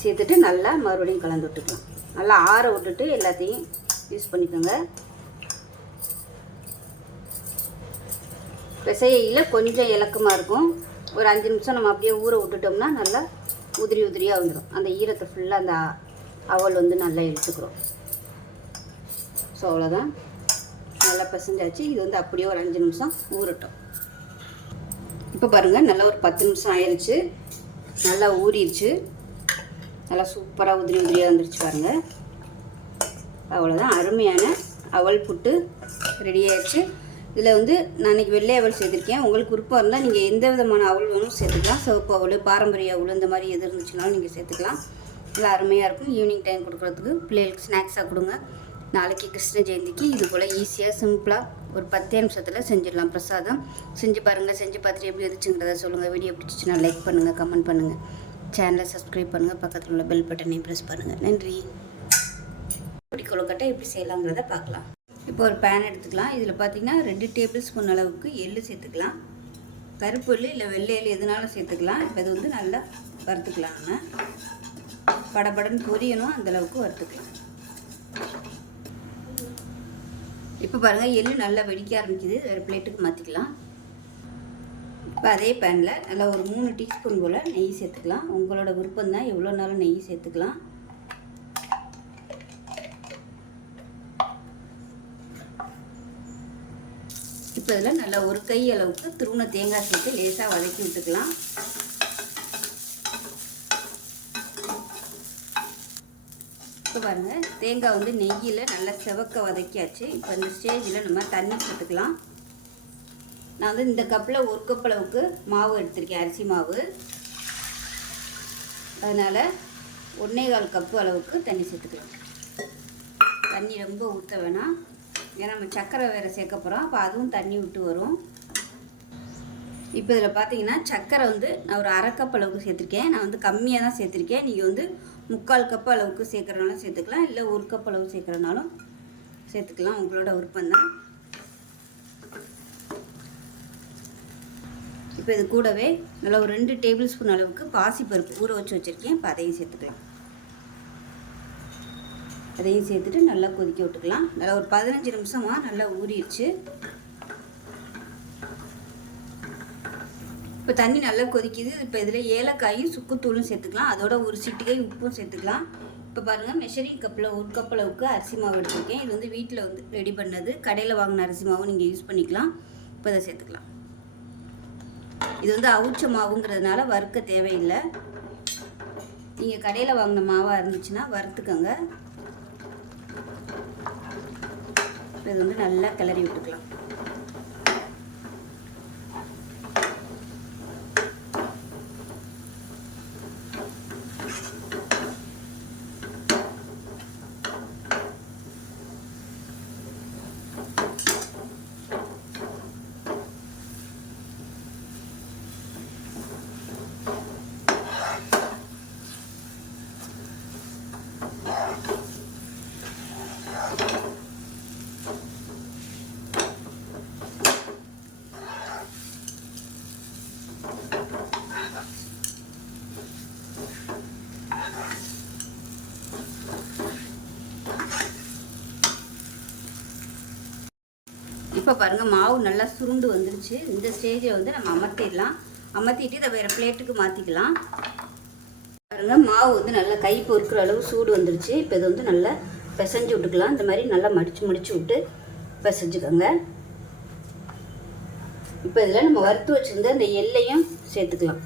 சேர்த்துட்டு நல்லா மறுபடியும் கலந்து விட்டுக்கலாம். நல்லா ஆற விட்டுட்டு எல்லாத்தையும் யூஸ் பண்ணிக்கோங்க. பிசையில் கொஞ்சம் இலக்கமாக இருக்கும். ஒரு 5 நிமிஷம் நம்ம அப்படியே ஊற விட்டுட்டோம்னா நல்லா உதிரியாக வந்துடும். அந்த ஈரத்தை ஃபுல்லாக அந்த அவல் நல்லா இழுத்துக்கிறோம். ஸோ அவ்வளோதான், நல்லா பிசைஞ்சாச்சு. இது அப்படியே ஒரு 5 நிமிஷம் ஊறட்டும். இப்போ பாருங்கள், நல்லா ஒரு 10 நிமிஷம் ஆயிடுச்சு. நல்லா ஊறிடுச்சு. நல்லா சூப்பராக உதிரியாக வந்துருச்சு பாருங்கள். அவ்வளோதான், அருமையான அவல் புட்டு ரெடி ஆயிடுச்சு. இதில் நான் இன்றைக்கி வெள்ளை அவல் சேர்த்துருக்கேன். உங்களுக்கு விருப்பம் இருந்தால் நீங்கள் எந்த விதமான அவல் வேணும் சேர்த்துக்கலாம். சிவப்பு அவல், பாரம்பரிய அவல், இந்த மாதிரி எது இருந்துச்சுனாலும் நீங்கள் சேர்த்துக்கலாம். நல்லா அருமையாக இருக்கும். ஈவினிங் டைம் கொடுக்குறதுக்கு பிள்ளைகளுக்கு ஸ்நாக்ஸாக கொடுங்க. நாளைக்கு கிருஷ்ண ஜெயந்திக்கு இது போல் ஈஸியாக சிம்பிளாக ஒரு 10 நிமிஷத்தில் செஞ்சிடலாம் பிரசாதம். செஞ்சு பாருங்கள். செஞ்சு பார்த்துட்டு எப்படி வந்துச்சுங்கிறத சொல்லுங்கள். வீடியோ பிடிச்சிச்சுன்னா லைக் பண்ணுங்கள், கமெண்ட் பண்ணுங்கள், சேனலை சப்ஸ்கிரைப் பண்ணுங்கள், பக்கத்தில் உள்ள பெல் பட்டனையும் ப்ரெஸ் பண்ணுங்கள். நன்றி. இப்படி கொழுக்கட்டை எப்படி செய்யலாங்கிறத பார்க்கலாம். இப்போ ஒரு பேன் எடுத்துக்கலாம். இதில் பார்த்தீங்கன்னா 2 டேபிள் ஸ்பூன் அளவுக்கு எள்ளு சேர்த்துக்கலாம். கருப்பு எள்ளு இல்லை வெள்ளை எள்ளு எதுனாலும் சேர்த்துக்கலாம். இப்போ இது நல்லா வறுத்துக்கலாம். நம்ம படபடன்னு பொரியணும், அந்தளவுக்கு வறுத்துக்கலாம். இப்போ பாருங்கள், எள்ளு நல்லா வெடிக்க ஆரம்பிக்குது. வேறு பிளேட்டுக்கு மாற்றிக்கலாம். இப்போ அதே பேனில் நல்லா ஒரு 3 டீஸ்பூன் போல் நெய் சேர்த்துக்கலாம். உங்களோட விருப்பம் தான், எவ்வளோ நாளும் நெய் சேர்த்துக்கலாம். இப்போ இதில் நல்லா ஒரு கை அளவுக்கு துருவன தேங்காய் சேர்த்து லேசாக வதக்கி விட்டுக்கலாம். இப்போ பாருங்கள், தேங்காய் வந்து நெய்யில் நல்லா செவக்க வதக்கியாச்சு. இப்போ இந்த ஸ்டேஜில் நம்ம தண்ணி சேர்த்துக்கலாம். நான் வந்து இந்த கப்பில் 1 கப் அளவுக்கு மாவு எடுத்திருக்கேன், அரிசி மாவு. அதனால் 1.25 கப்பு அளவுக்கு தண்ணி சேர்த்துக்கலாம். தண்ணி ரொம்ப ஊற்ற வேணாம், ஏன்னா நம்ம சர்க்கரை வேறு சேர்க்க போகிறோம். அப்போ அதுவும் தண்ணி விட்டு வரும். இப்போ இதில் பார்த்தீங்கன்னா சர்க்கரை வந்து நான் ஒரு 1/2 கப் அளவுக்கு சேர்த்துருக்கேன். நான் வந்து கம்மியாக தான் சேர்த்துருக்கேன். நீங்கள் வந்து 3/4 கப் அளவுக்கு சேர்க்குறனாலும் சேர்த்துக்கலாம், இல்லை 1 கப் அளவு சேர்க்குறனாலும் சேர்த்துக்கலாம், உங்களோட விருப்பம்தான். இப்போ இது கூடவே நல்லா ஒரு 2 டேபிள் ஸ்பூன் அளவுக்கு பாசிப்பருப்பு ஊற வச்சு வச்சுருக்கேன். இப்போ அதையும் சேர்த்துக்கலாம். அதையும் சேர்த்துட்டு நல்லா கொதிக்க விட்டுக்கலாம். நல்லா ஒரு 15 நிமிஷமாக நல்லா ஊறிடுச்சு. இப்போ தண்ணி நல்லா கொதிக்குது. இப்போ இதில் ஏலக்காயும் சுக்குத்தூளும் சேர்த்துக்கலாம். அதோட ஒரு சிட்டிகை உப்பும் சேர்த்துக்கலாம். இப்போ பாருங்கள், மெஷரிங் கப்பில் 1 கப் அளவுக்கு அரிசி மாவு எடுத்துருக்கேன். இது வந்து வீட்டில் வந்து ரெடி பண்ணது, கடையில் வாங்கின அரிசி மாவும் நீங்கள் யூஸ் பண்ணிக்கலாம். இப்போ இதை சேர்த்துக்கலாம். இது வந்து அவுச்ச மாவுங்கிறதுனால வறுக்க தேவையில்லை. நீங்கள் கடையில் வாங்கின மாவாக இருந்துச்சுன்னா வறுத்துக்கோங்க. இப்போ இது வந்து நல்லா கிளறி விட்டுக்கலாம். இப்போ பாருங்கள், மாவு நல்லா சுருண்டு வந்துருச்சு. இந்த ஸ்டேஜில் வந்து நம்ம அமர்த்திடலாம். அமர்த்திட்டு இதை வேறு பிளேட்டுக்கு மாற்றிக்கலாம். பாருங்கள், மாவு வந்து நல்லா கை பொறுக்கிற அளவு சூடு வந்துருச்சு. இப்போ இதை வந்து நல்லா பிசைஞ்சு விட்டுக்கலாம். இந்த மாதிரி நல்லா மடித்து விட்டு பிசைஞ்சுக்கோங்க. இப்போ இதில் நம்ம வறுத்து வச்சுருந்த இந்த எள்ளையும் சேர்த்துக்கலாம்.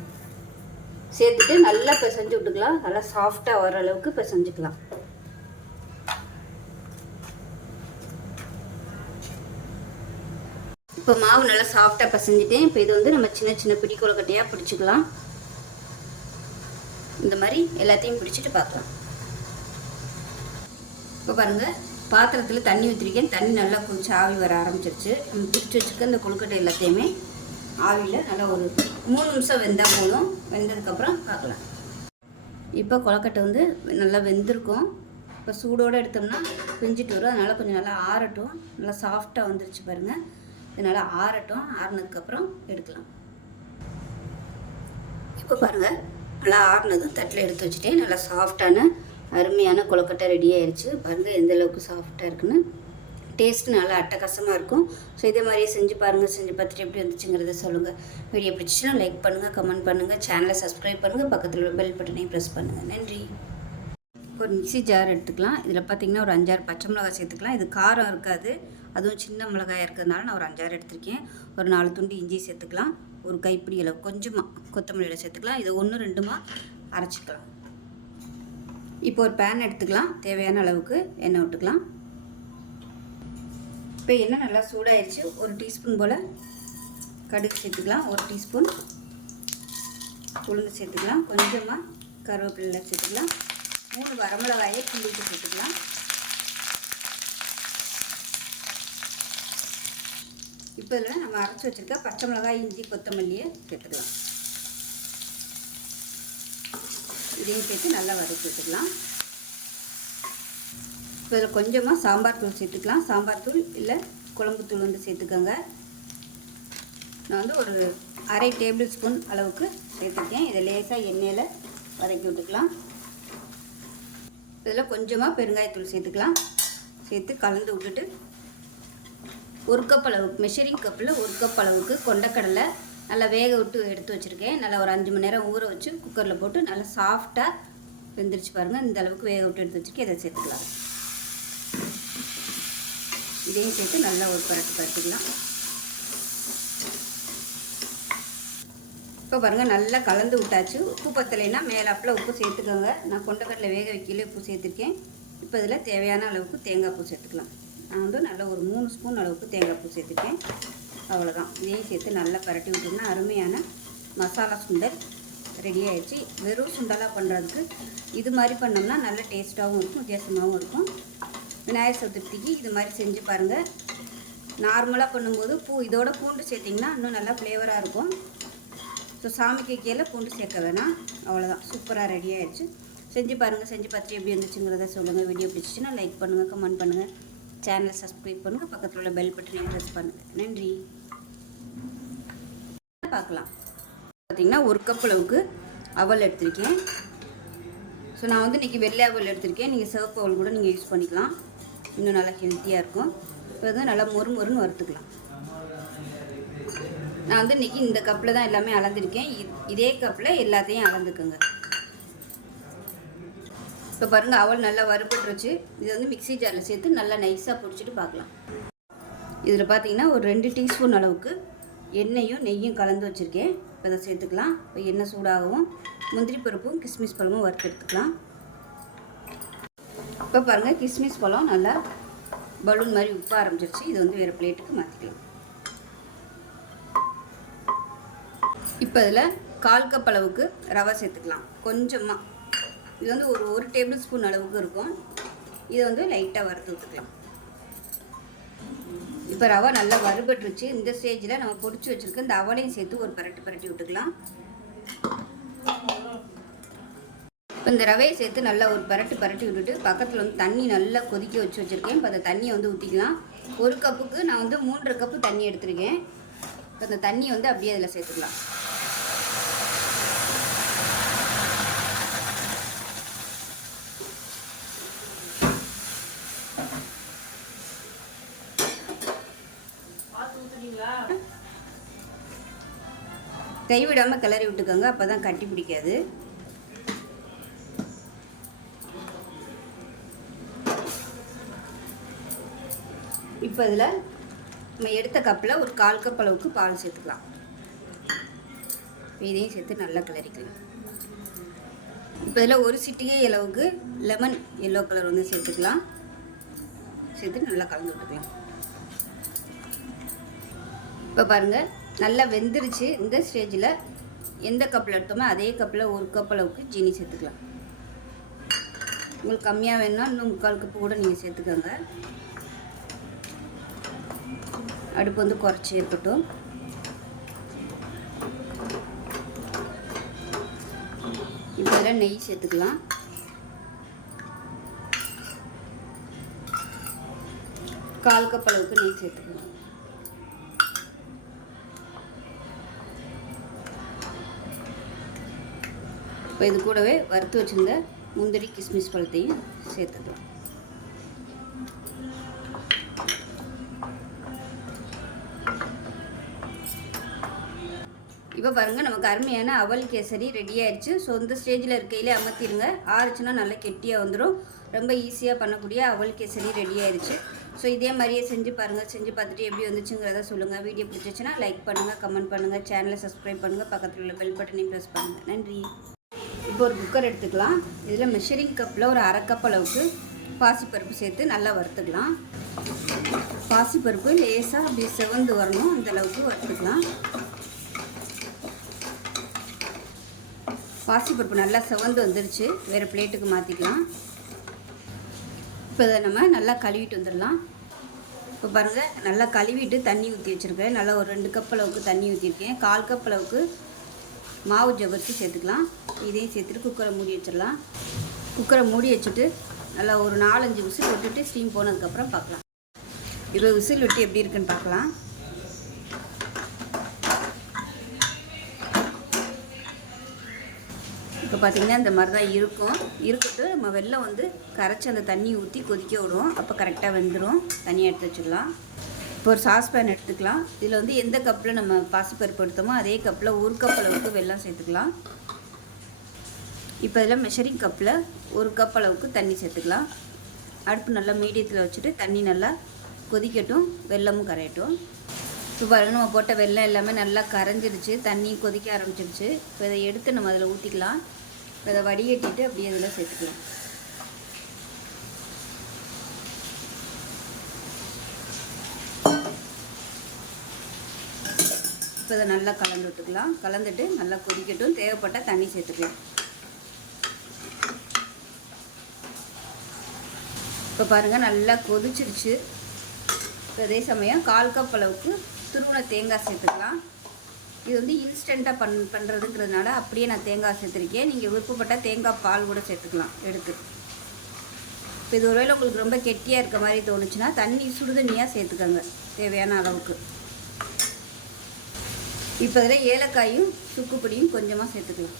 சேர்த்துட்டு நல்லா பிசைஞ்சு விட்டுக்கலாம். நல்லா சாஃப்டாக வர அளவுக்கு பிசைஞ்சுக்கலாம். இப்போ மாவு நல்லா சாஃப்டாக பிசைஞ்சிட்டேன். இப்போ இது வந்து நம்ம சின்ன சின்ன பிடி கொழுக்கட்டையாக பிடிச்சிக்கலாம். இந்த மாதிரி எல்லாத்தையும் பிடிச்சிட்டு பார்க்கலாம். இப்போ பாருங்கள், பாத்திரத்தில் தண்ணி ஊற்றிருக்கேன். தண்ணி நல்லா கொஞ்சம் ஆவி வர ஆரம்பிச்சிருச்சு. நம்ம பிடிச்சி வச்சுக்க இந்த கொழுக்கட்டை எல்லாத்தையுமே ஆவியில் நல்லா ஒரு 3 நிமிஷம் வெந்தால் போதும். வெந்ததுக்கப்புறம் பார்க்கலாம். இப்போ கொழுக்கட்டை வந்து நல்லா வெந்திருக்கும். இப்போ சூடோடு எடுத்தோம்னா பிஞ்சிட்டு வரும். அதனால் கொஞ்சம் நல்லா ஆறட்டும். நல்லா சாஃப்டாக வந்துருச்சு பாருங்கள். இதனால் ஆறட்டும். ஆறுனதுக்கப்புறம் எடுக்கலாம். இப்போ பாருங்கள், நல்லா ஆறுனதும் தட்டில் எடுத்து வச்சுட்டேன். நல்லா சாஃப்டான அருமையான கொழுக்கட்டை ரெடி ஆயிடுச்சு. பாருங்கள் எந்த அளவுக்கு சாஃப்டாக இருக்குன்னு. டேஸ்ட்டு நல்லா அட்டகாசமாக இருக்கும். ஸோ இதே மாதிரியே செஞ்சு பாருங்கள். செஞ்சு பார்த்துட்டு எப்படி வந்துச்சுங்கிறத சொல்லுங்கள். வீடியோ பிடிச்சிச்சுன்னா லைக் பண்ணுங்கள், கமெண்ட் பண்ணுங்கள், சேனலை சப்ஸ்கிரைப் பண்ணுங்கள், பக்கத்தில் உள்ள பெல் பட்டனையும் ப்ரெஸ் பண்ணுங்கள். நன்றி. ஒரு மிக்ஸி ஜார் எடுத்துக்கலாம். இதில் பார்த்திங்கன்னா ஒரு 5-6 பச்சை மிளகாய் சேர்த்துக்கலாம். இது காரம் இருக்காது, அதுவும் சின்ன மிளகாயாக இருக்கிறதுனால நான் ஒரு 5-6 எடுத்திருக்கேன். ஒரு 4 துண்டு இஞ்சி சேர்த்துக்கலாம். ஒரு கைப்பிடி அளவு கொஞ்சமாக கொத்தமல்லியில் சேர்த்துக்கலாம். இதை 1-2 அரைச்சிக்கலாம். இப்போ ஒரு பேன் எடுத்துக்கலாம். தேவையான அளவுக்கு எண்ணெய் விட்டுக்கலாம். இப்போ எண்ணெய் நல்லா சூடாயிருச்சு. 1 டீஸ்பூன் போல் கடுகு சேர்த்துக்கலாம். 1 டீஸ்பூன் உளுந்து சேர்த்துக்கலாம். கொஞ்சமாக கருவேப்பிலை சேர்த்துக்கலாம். 3 வரமிளகாயை கிள்ளிட்டு சேர்த்துக்கலாம். இப்போ இதில் நம்ம அரைச்சி வச்சுருக்க பச்சை மிளகாய், இஞ்சி, கொத்தமல்லியை சேர்த்துக்கலாம். இதையும் சேர்த்து நல்லா வதக்கி வச்சுக்கலாம். இப்போ இதில் கொஞ்சமாக சாம்பார் தூள் சேர்த்துக்கலாம். சாம்பார் தூள் இல்லை குழம்பு தூள் வந்து சேர்த்துக்கோங்க. நான் வந்து ஒரு 1/2 டேபிள் ஸ்பூன் அளவுக்கு சேர்த்துருக்கேன். இதை லேசாக எண்ணெயில் வதக்கி விட்டுக்கலாம். இதில் கொஞ்சமாக பெருங்காயத்தூள் சேர்த்துக்கலாம். சேர்த்து கலந்து விட்டுட்டு 1 கப் அளவுக்கு, மெஷரிங் கப்பில் 1 கப் அளவுக்கு கொண்டக்கடலை நல்லா வேக விட்டு எடுத்து வச்சுருக்கேன். நல்லா ஒரு 5 மணி நேரம் ஊற வச்சு குக்கரில் போட்டு நல்லா சாஃப்டாக வெந்துருச்சு பாருங்கள். இந்த அளவுக்கு வேக விட்டு எடுத்து வச்சுருக்கேன். இதை சேர்த்துக்கலாம். இதையும் சேர்த்து நல்லா ஒரு பரட்டிக்கலாம். இப்போ பாருங்கள், நல்லா கலந்து விட்டாச்சு. உப்பு பத்தலைன்னா மேலாப்பில் உப்பு சேர்த்துக்கோங்க. நான் கொண்டக்கடலை வேக வைக்கல உப்பு சேர்த்துருக்கேன். இப்போ இதில் தேவையான அளவுக்கு தேங்காய் பூ சேர்த்துக்கலாம். நான் வந்து நல்லா ஒரு 3 ஸ்பூன் அளவுக்கு தேங்காய் பூ சேர்த்துட்டேன். அவ்வளோதான். இதையும் சேர்த்து நல்லா பரட்டி விட்டோம்னா அருமையான மசாலா சுண்டல் ரெடி ஆகிடுச்சு. வெறும் சுண்டலாக பண்ணுறதுக்கு இது மாதிரி பண்ணோம்னா நல்ல டேஸ்ட்டாகவும் இருக்கும், வித்தியாசமாகவும் இருக்கும். விநாயகர் சதுர்த்திக்கு இது மாதிரி செஞ்சு பாருங்கள். நார்மலாக பண்ணும்போது இதோட பூண்டு சேர்த்திங்கன்னா இன்னும் நல்லா ஃப்ளேவராக இருக்கும். ஸோ சாமிக்கு கீழே பூண்டு சேர்க்க வேணாம். அவ்வளோதான், சூப்பராக ரெடி ஆகிடுச்சு. செஞ்சு பாருங்கள். செஞ்சு பார்த்துட்டு எப்படி இருந்துச்சுங்கிறத சொல்லுங்கள். வீடியோ பிடிச்சிச்சின்னா லைக் பண்ணுங்கள், கமெண்ட் பண்ணுங்கள், சேனலை சப்ஸ்கிரைப் பண்ணுங்கள், பக்கத்தில் உள்ள பெல் பட்டனை ப்ரெஸ் பண்ணுங்கள். நன்றி. பார்க்கலாம். பார்த்திங்கன்னா 1 கப் அளவுக்கு அவல் எடுத்திருக்கேன். ஸோ நான் வந்து இன்றைக்கி வெள்ளை அவல் எடுத்திருக்கேன். நீங்கள் சிவப்பு அவல் கூட நீங்கள் யூஸ் பண்ணிக்கலாம், இன்னும் நல்லா ஹெல்த்தியாக இருக்கும். இப்போ வந்து நல்லா மொறுன்னு வறுத்துக்கலாம். நான் வந்து இன்றைக்கி இந்த கப்பில் தான் எல்லாமே அளந்துருக்கேன். இதே கப்பில் எல்லாத்தையும் அளந்துக்குங்க. இப்போ பாருங்கள், அவல் நல்லா வறுபட்டுருச்சு. இது வந்து மிக்ஸி ஜாரில் சேர்த்து நல்லா நைஸாக பிடிச்சிட்டு பார்க்கலாம். இதில் பார்த்தீங்கன்னா ஒரு 2 டீஸ்பூன் அளவுக்கு எண்ணெயும் நெய்யும் கலந்து வச்சுருக்கேன். இப்போ அதை சேர்த்துக்கலாம். இப்போ எண்ணெய் சூடாகவும் முந்திரி பருப்பும் கிஸ்மிஸ் பழமும் வறுத்து எடுத்துக்கலாம். இப்போ பாருங்கள், கிஸ்மிஸ் பழம் நல்லா பலூன் மாதிரி உப்ப ஆரம்பிச்சிருச்சு. இது வந்து வேறு பிளேட்டுக்கு மாற்றிக்கலாம். இப்போ இதில் 1/4 கப் அளவுக்கு ரவை சேர்த்துக்கலாம். கொஞ்சமாக, இது வந்து ஒரு 1 டேபிள் ஸ்பூன் அளவுக்கு இருக்கும். இதை வந்து லைட்டாக வறுத்து விட்டுக்கலாம். இப்போ ரவை நல்லா வறுபட்டுருச்சு. இந்த ஸ்டேஜில் நம்ம பொடிச்சு வச்சுருக்க இந்த அவலையும் சேர்த்து ஒரு பரட்டி விட்டுக்கலாம். இப்போ இந்த ரவையை சேர்த்து நல்லா ஒரு பரட்டி விட்டுட்டு பக்கத்தில் வந்து தண்ணி நல்லா கொதிக்க வச்சுருக்கேன். இப்போ அந்த தண்ணியை வந்து ஊற்றிக்கலாம். 1 கப்புக்கு நான் வந்து 3.5 கப்பு தண்ணி எடுத்துருக்கேன். இப்போ அந்த தண்ணியை வந்து அப்படியே அதில் சேர்த்துக்கலாம். கைவிடாமல் கிளறி விட்டுக்கோங்க, அப்போ தான் கட்டி பிடிக்காது. இப்போ இதில் நம்ம எடுத்த கப்பில் ஒரு 1/4 கப் அளவுக்கு பால் சேர்த்துக்கலாம். இதையும் சேர்த்து நல்லா கிளறிக்கலாம். இப்போ இதில் ஒரு சிட்டிகை அளவுக்கு லெமன் எல்லோ கலர் வந்து சேர்த்துக்கலாம். சேர்த்து நல்லா கலந்து விட்டுக்கலாம். இப்போ பாருங்கள், நல்லா வெந்துருச்சு. இந்த ஸ்டேஜில் எந்த கப்பில் எடுத்தோமோ அதே கப்பில் 1 கப் அளவுக்கு ஜீனி சேர்த்துக்கலாம். உங்களுக்கு கம்மியாக வேணும்னா இன்னும் 3/4 கப்பு கூட நீங்கள் சேர்த்துக்கோங்க. அடுப்பு வந்து குறைச்சி இருக்கட்டும். இப்போ இதில் நெய் சேர்த்துக்கலாம். கால் கப் அளவுக்கு நெய் சேர்த்துக்கலாம். இப்போ இது கூடவே வறுத்து வச்சுருந்த முந்திரி கிஸ்மிஸ் பழத்தையும் சேர்த்துக்கலாம். இப்போ பாருங்கள், நமக்கு அருமையான அவல் கேசரி ரெடி ஆயிடுச்சு. ஸோ இந்த ஸ்டேஜில் இருக்கையிலே அமர்த்திடுங்க. ஆறுச்சுன்னா நல்லா கெட்டியாக வந்துடும். ரொம்ப ஈஸியாக பண்ணக்கூடிய அவல் கேசரி ரெடி ஆயிடுச்சு. ஸோ இதே மாதிரியே செஞ்சு பாருங்கள். செஞ்சு பார்த்துட்டு எப்படி வந்துச்சுங்கிறத சொல்லுங்கள். வீடியோ பிடிச்சிச்சுன்னா லைக் பண்ணுங்கள், கமெண்ட் பண்ணுங்கள், சேனலை சப்ஸ்கிரைப் பண்ணுங்கள், பக்கத்தில் உள்ள பெல் பட்டனையும் ப்ரெஸ் பண்ணுங்கள். நன்றி. இப்போ ஒரு குக்கர் எடுத்துக்கலாம். இதில் மெஷரிங் கப்பில் ஒரு 1/2 கப் அளவுக்கு பாசிப்பருப்பு சேர்த்து நல்லா வறுத்துக்கலாம். பாசிப்பருப்பு லேசாக அப்படி செவந்து வரணும், அந்த அளவுக்கு வறுத்துக்கலாம். பாசிப்பருப்பு நல்லா செவந்து வந்துருச்சு. வேறு பிளேட்டுக்கு மாற்றிக்கலாம். இப்போ இதை நம்ம நல்லா கழுவிட்டு வந்துடலாம். இப்போ பாருங்கள், நல்லா கழுவிட்டு தண்ணி ஊற்றி வச்சுருக்கேன். நல்லா ஒரு 2 கப் அளவுக்கு தண்ணி ஊற்றிருக்கேன். 1/4 கப் அளவுக்கு மாவு ஜவ்வரிசி சேர்த்துக்கலாம். இதையும் சேர்த்துட்டு குக்கரை மூடி வச்சிடலாம். குக்கரை மூடி வச்சுட்டு நல்லா ஒரு 4-5 விசில் விட்டுட்டு ஸ்டீம் போனதுக்கப்புறம் பார்க்கலாம். 20 விசில் விட்டு எப்படி இருக்குன்னு பார்க்கலாம். இப்போ பார்த்திங்கன்னா இந்த மாதிரி தான் இருக்கட்டும். நம்ம வெல்லம் வந்து கரைச்சி அந்த தண்ணி ஊற்றி கொதிக்க விடுவோம். அப்போ கரெக்டாக வெந்துடும். தனியாக எடுத்து வச்சுக்கலாம். இப்போ ஒரு சாஸ்பேன் எடுத்துக்கலாம். இதில் வந்து எந்த கப்பில் நம்ம பாசிப்பருப்பு எடுத்தோமோ அதே கப்பில் 1 கப் அளவுக்கு வெல்லம் சேர்த்துக்கலாம். இப்போ இதில் மெஷரிங் கப்பில் 1 கப் அளவுக்கு தண்ணி சேர்த்துக்கலாம். அடுப்பு நல்லா மீடியத்தில் வச்சுட்டு தண்ணி நல்லா கொதிக்கட்டும், வெல்லமும் கரையட்டும். இப்போ பாருங்கள், நம்ம போட்ட வெல்லம் எல்லாமே நல்லா கரைஞ்சிருச்சு, தண்ணி கொதிக்க ஆரம்பிச்சிருச்சு. இப்போ இதை எடுத்து நம்ம அதில் ஊற்றிக்கலாம். இப்போ இதை வடிகட்டிட்டு அப்படியே இதில் சேர்த்துக்கலாம். இப்போ இதை நல்லா கலந்து விட்டுக்கலாம். கலந்துட்டு நல்லா கொதிக்கட்டும். தேவைப்பட்டால் தண்ணி சேர்த்துக்கலாம். இப்போ பாருங்கள் நல்லா கொதிச்சிருச்சு. இப்போ அதே சமயம் 1/4 கப் அளவுக்கு துருவின தேங்காய் சேர்த்துக்கலாம். இது வந்து இன்ஸ்டண்ட்டாக பண்ணுறதுங்கிறதுனால அப்படியே நான் தேங்காய் சேர்த்துருக்கேன். நீங்கள் விருப்பப்பட்டால் தேங்காய் பால் கூட சேர்த்துக்கலாம் எடுத்து. இப்போ இது ஒருவேளை உங்களுக்கு ரொம்ப கெட்டியாக இருக்க மாதிரி தோணுச்சுன்னா தண்ணி சுடுதண்ணியாக சேர்த்துக்கோங்க தேவையான அளவுக்கு. இப்போ இதில் ஏலக்காயும் சுக்குப்பொடியும் கொஞ்சமாக சேர்த்துக்கலாம்.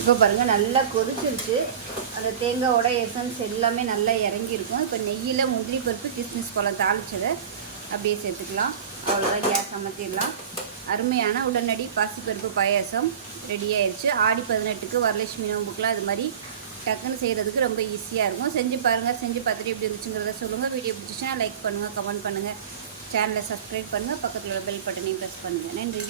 இப்போ பாருங்கள் நல்லா கொதிச்சிருச்சு. அந்த தேங்காயோட எசன்ஸ் எல்லாமே நல்லா இறங்கியிருக்கும். இப்போ நெய்யில் முந்திரி பருப்பு கிஸ்மிஸ் பழம் தாளிச்சதை அப்படியே சேர்த்துக்கலாம். அவ்வளோதான், கேஸ் அமர்த்திடலாம். அருமையான உடனடி பாசிப்பருப்பு பாயாசம் ரெடி ஆயிடுச்சு. ஆடி 18க்கு வரலட்சுமி நோம்புக்குலாம் இது மாதிரி டக்குன்னு செய்கிறதுக்கு ரொம்ப ஈஸியாக இருக்கும். செஞ்சு பாருங்கள். செஞ்சு பார்த்துட்டு எப்படி இருந்துச்சுங்கிறத சொல்லுங்கள். வீடியோ பிடிச்சிச்சுன்னா லைக் பண்ணுங்கள், கமெண்ட் பண்ணுங்கள், சேனலை சப்ஸ்கிரைப் பண்ணுங்கள், பக்கத்தில் உள்ள பெல் பட்டனையும் ப்ரெஸ் பண்ணுங்கள். நன்றி.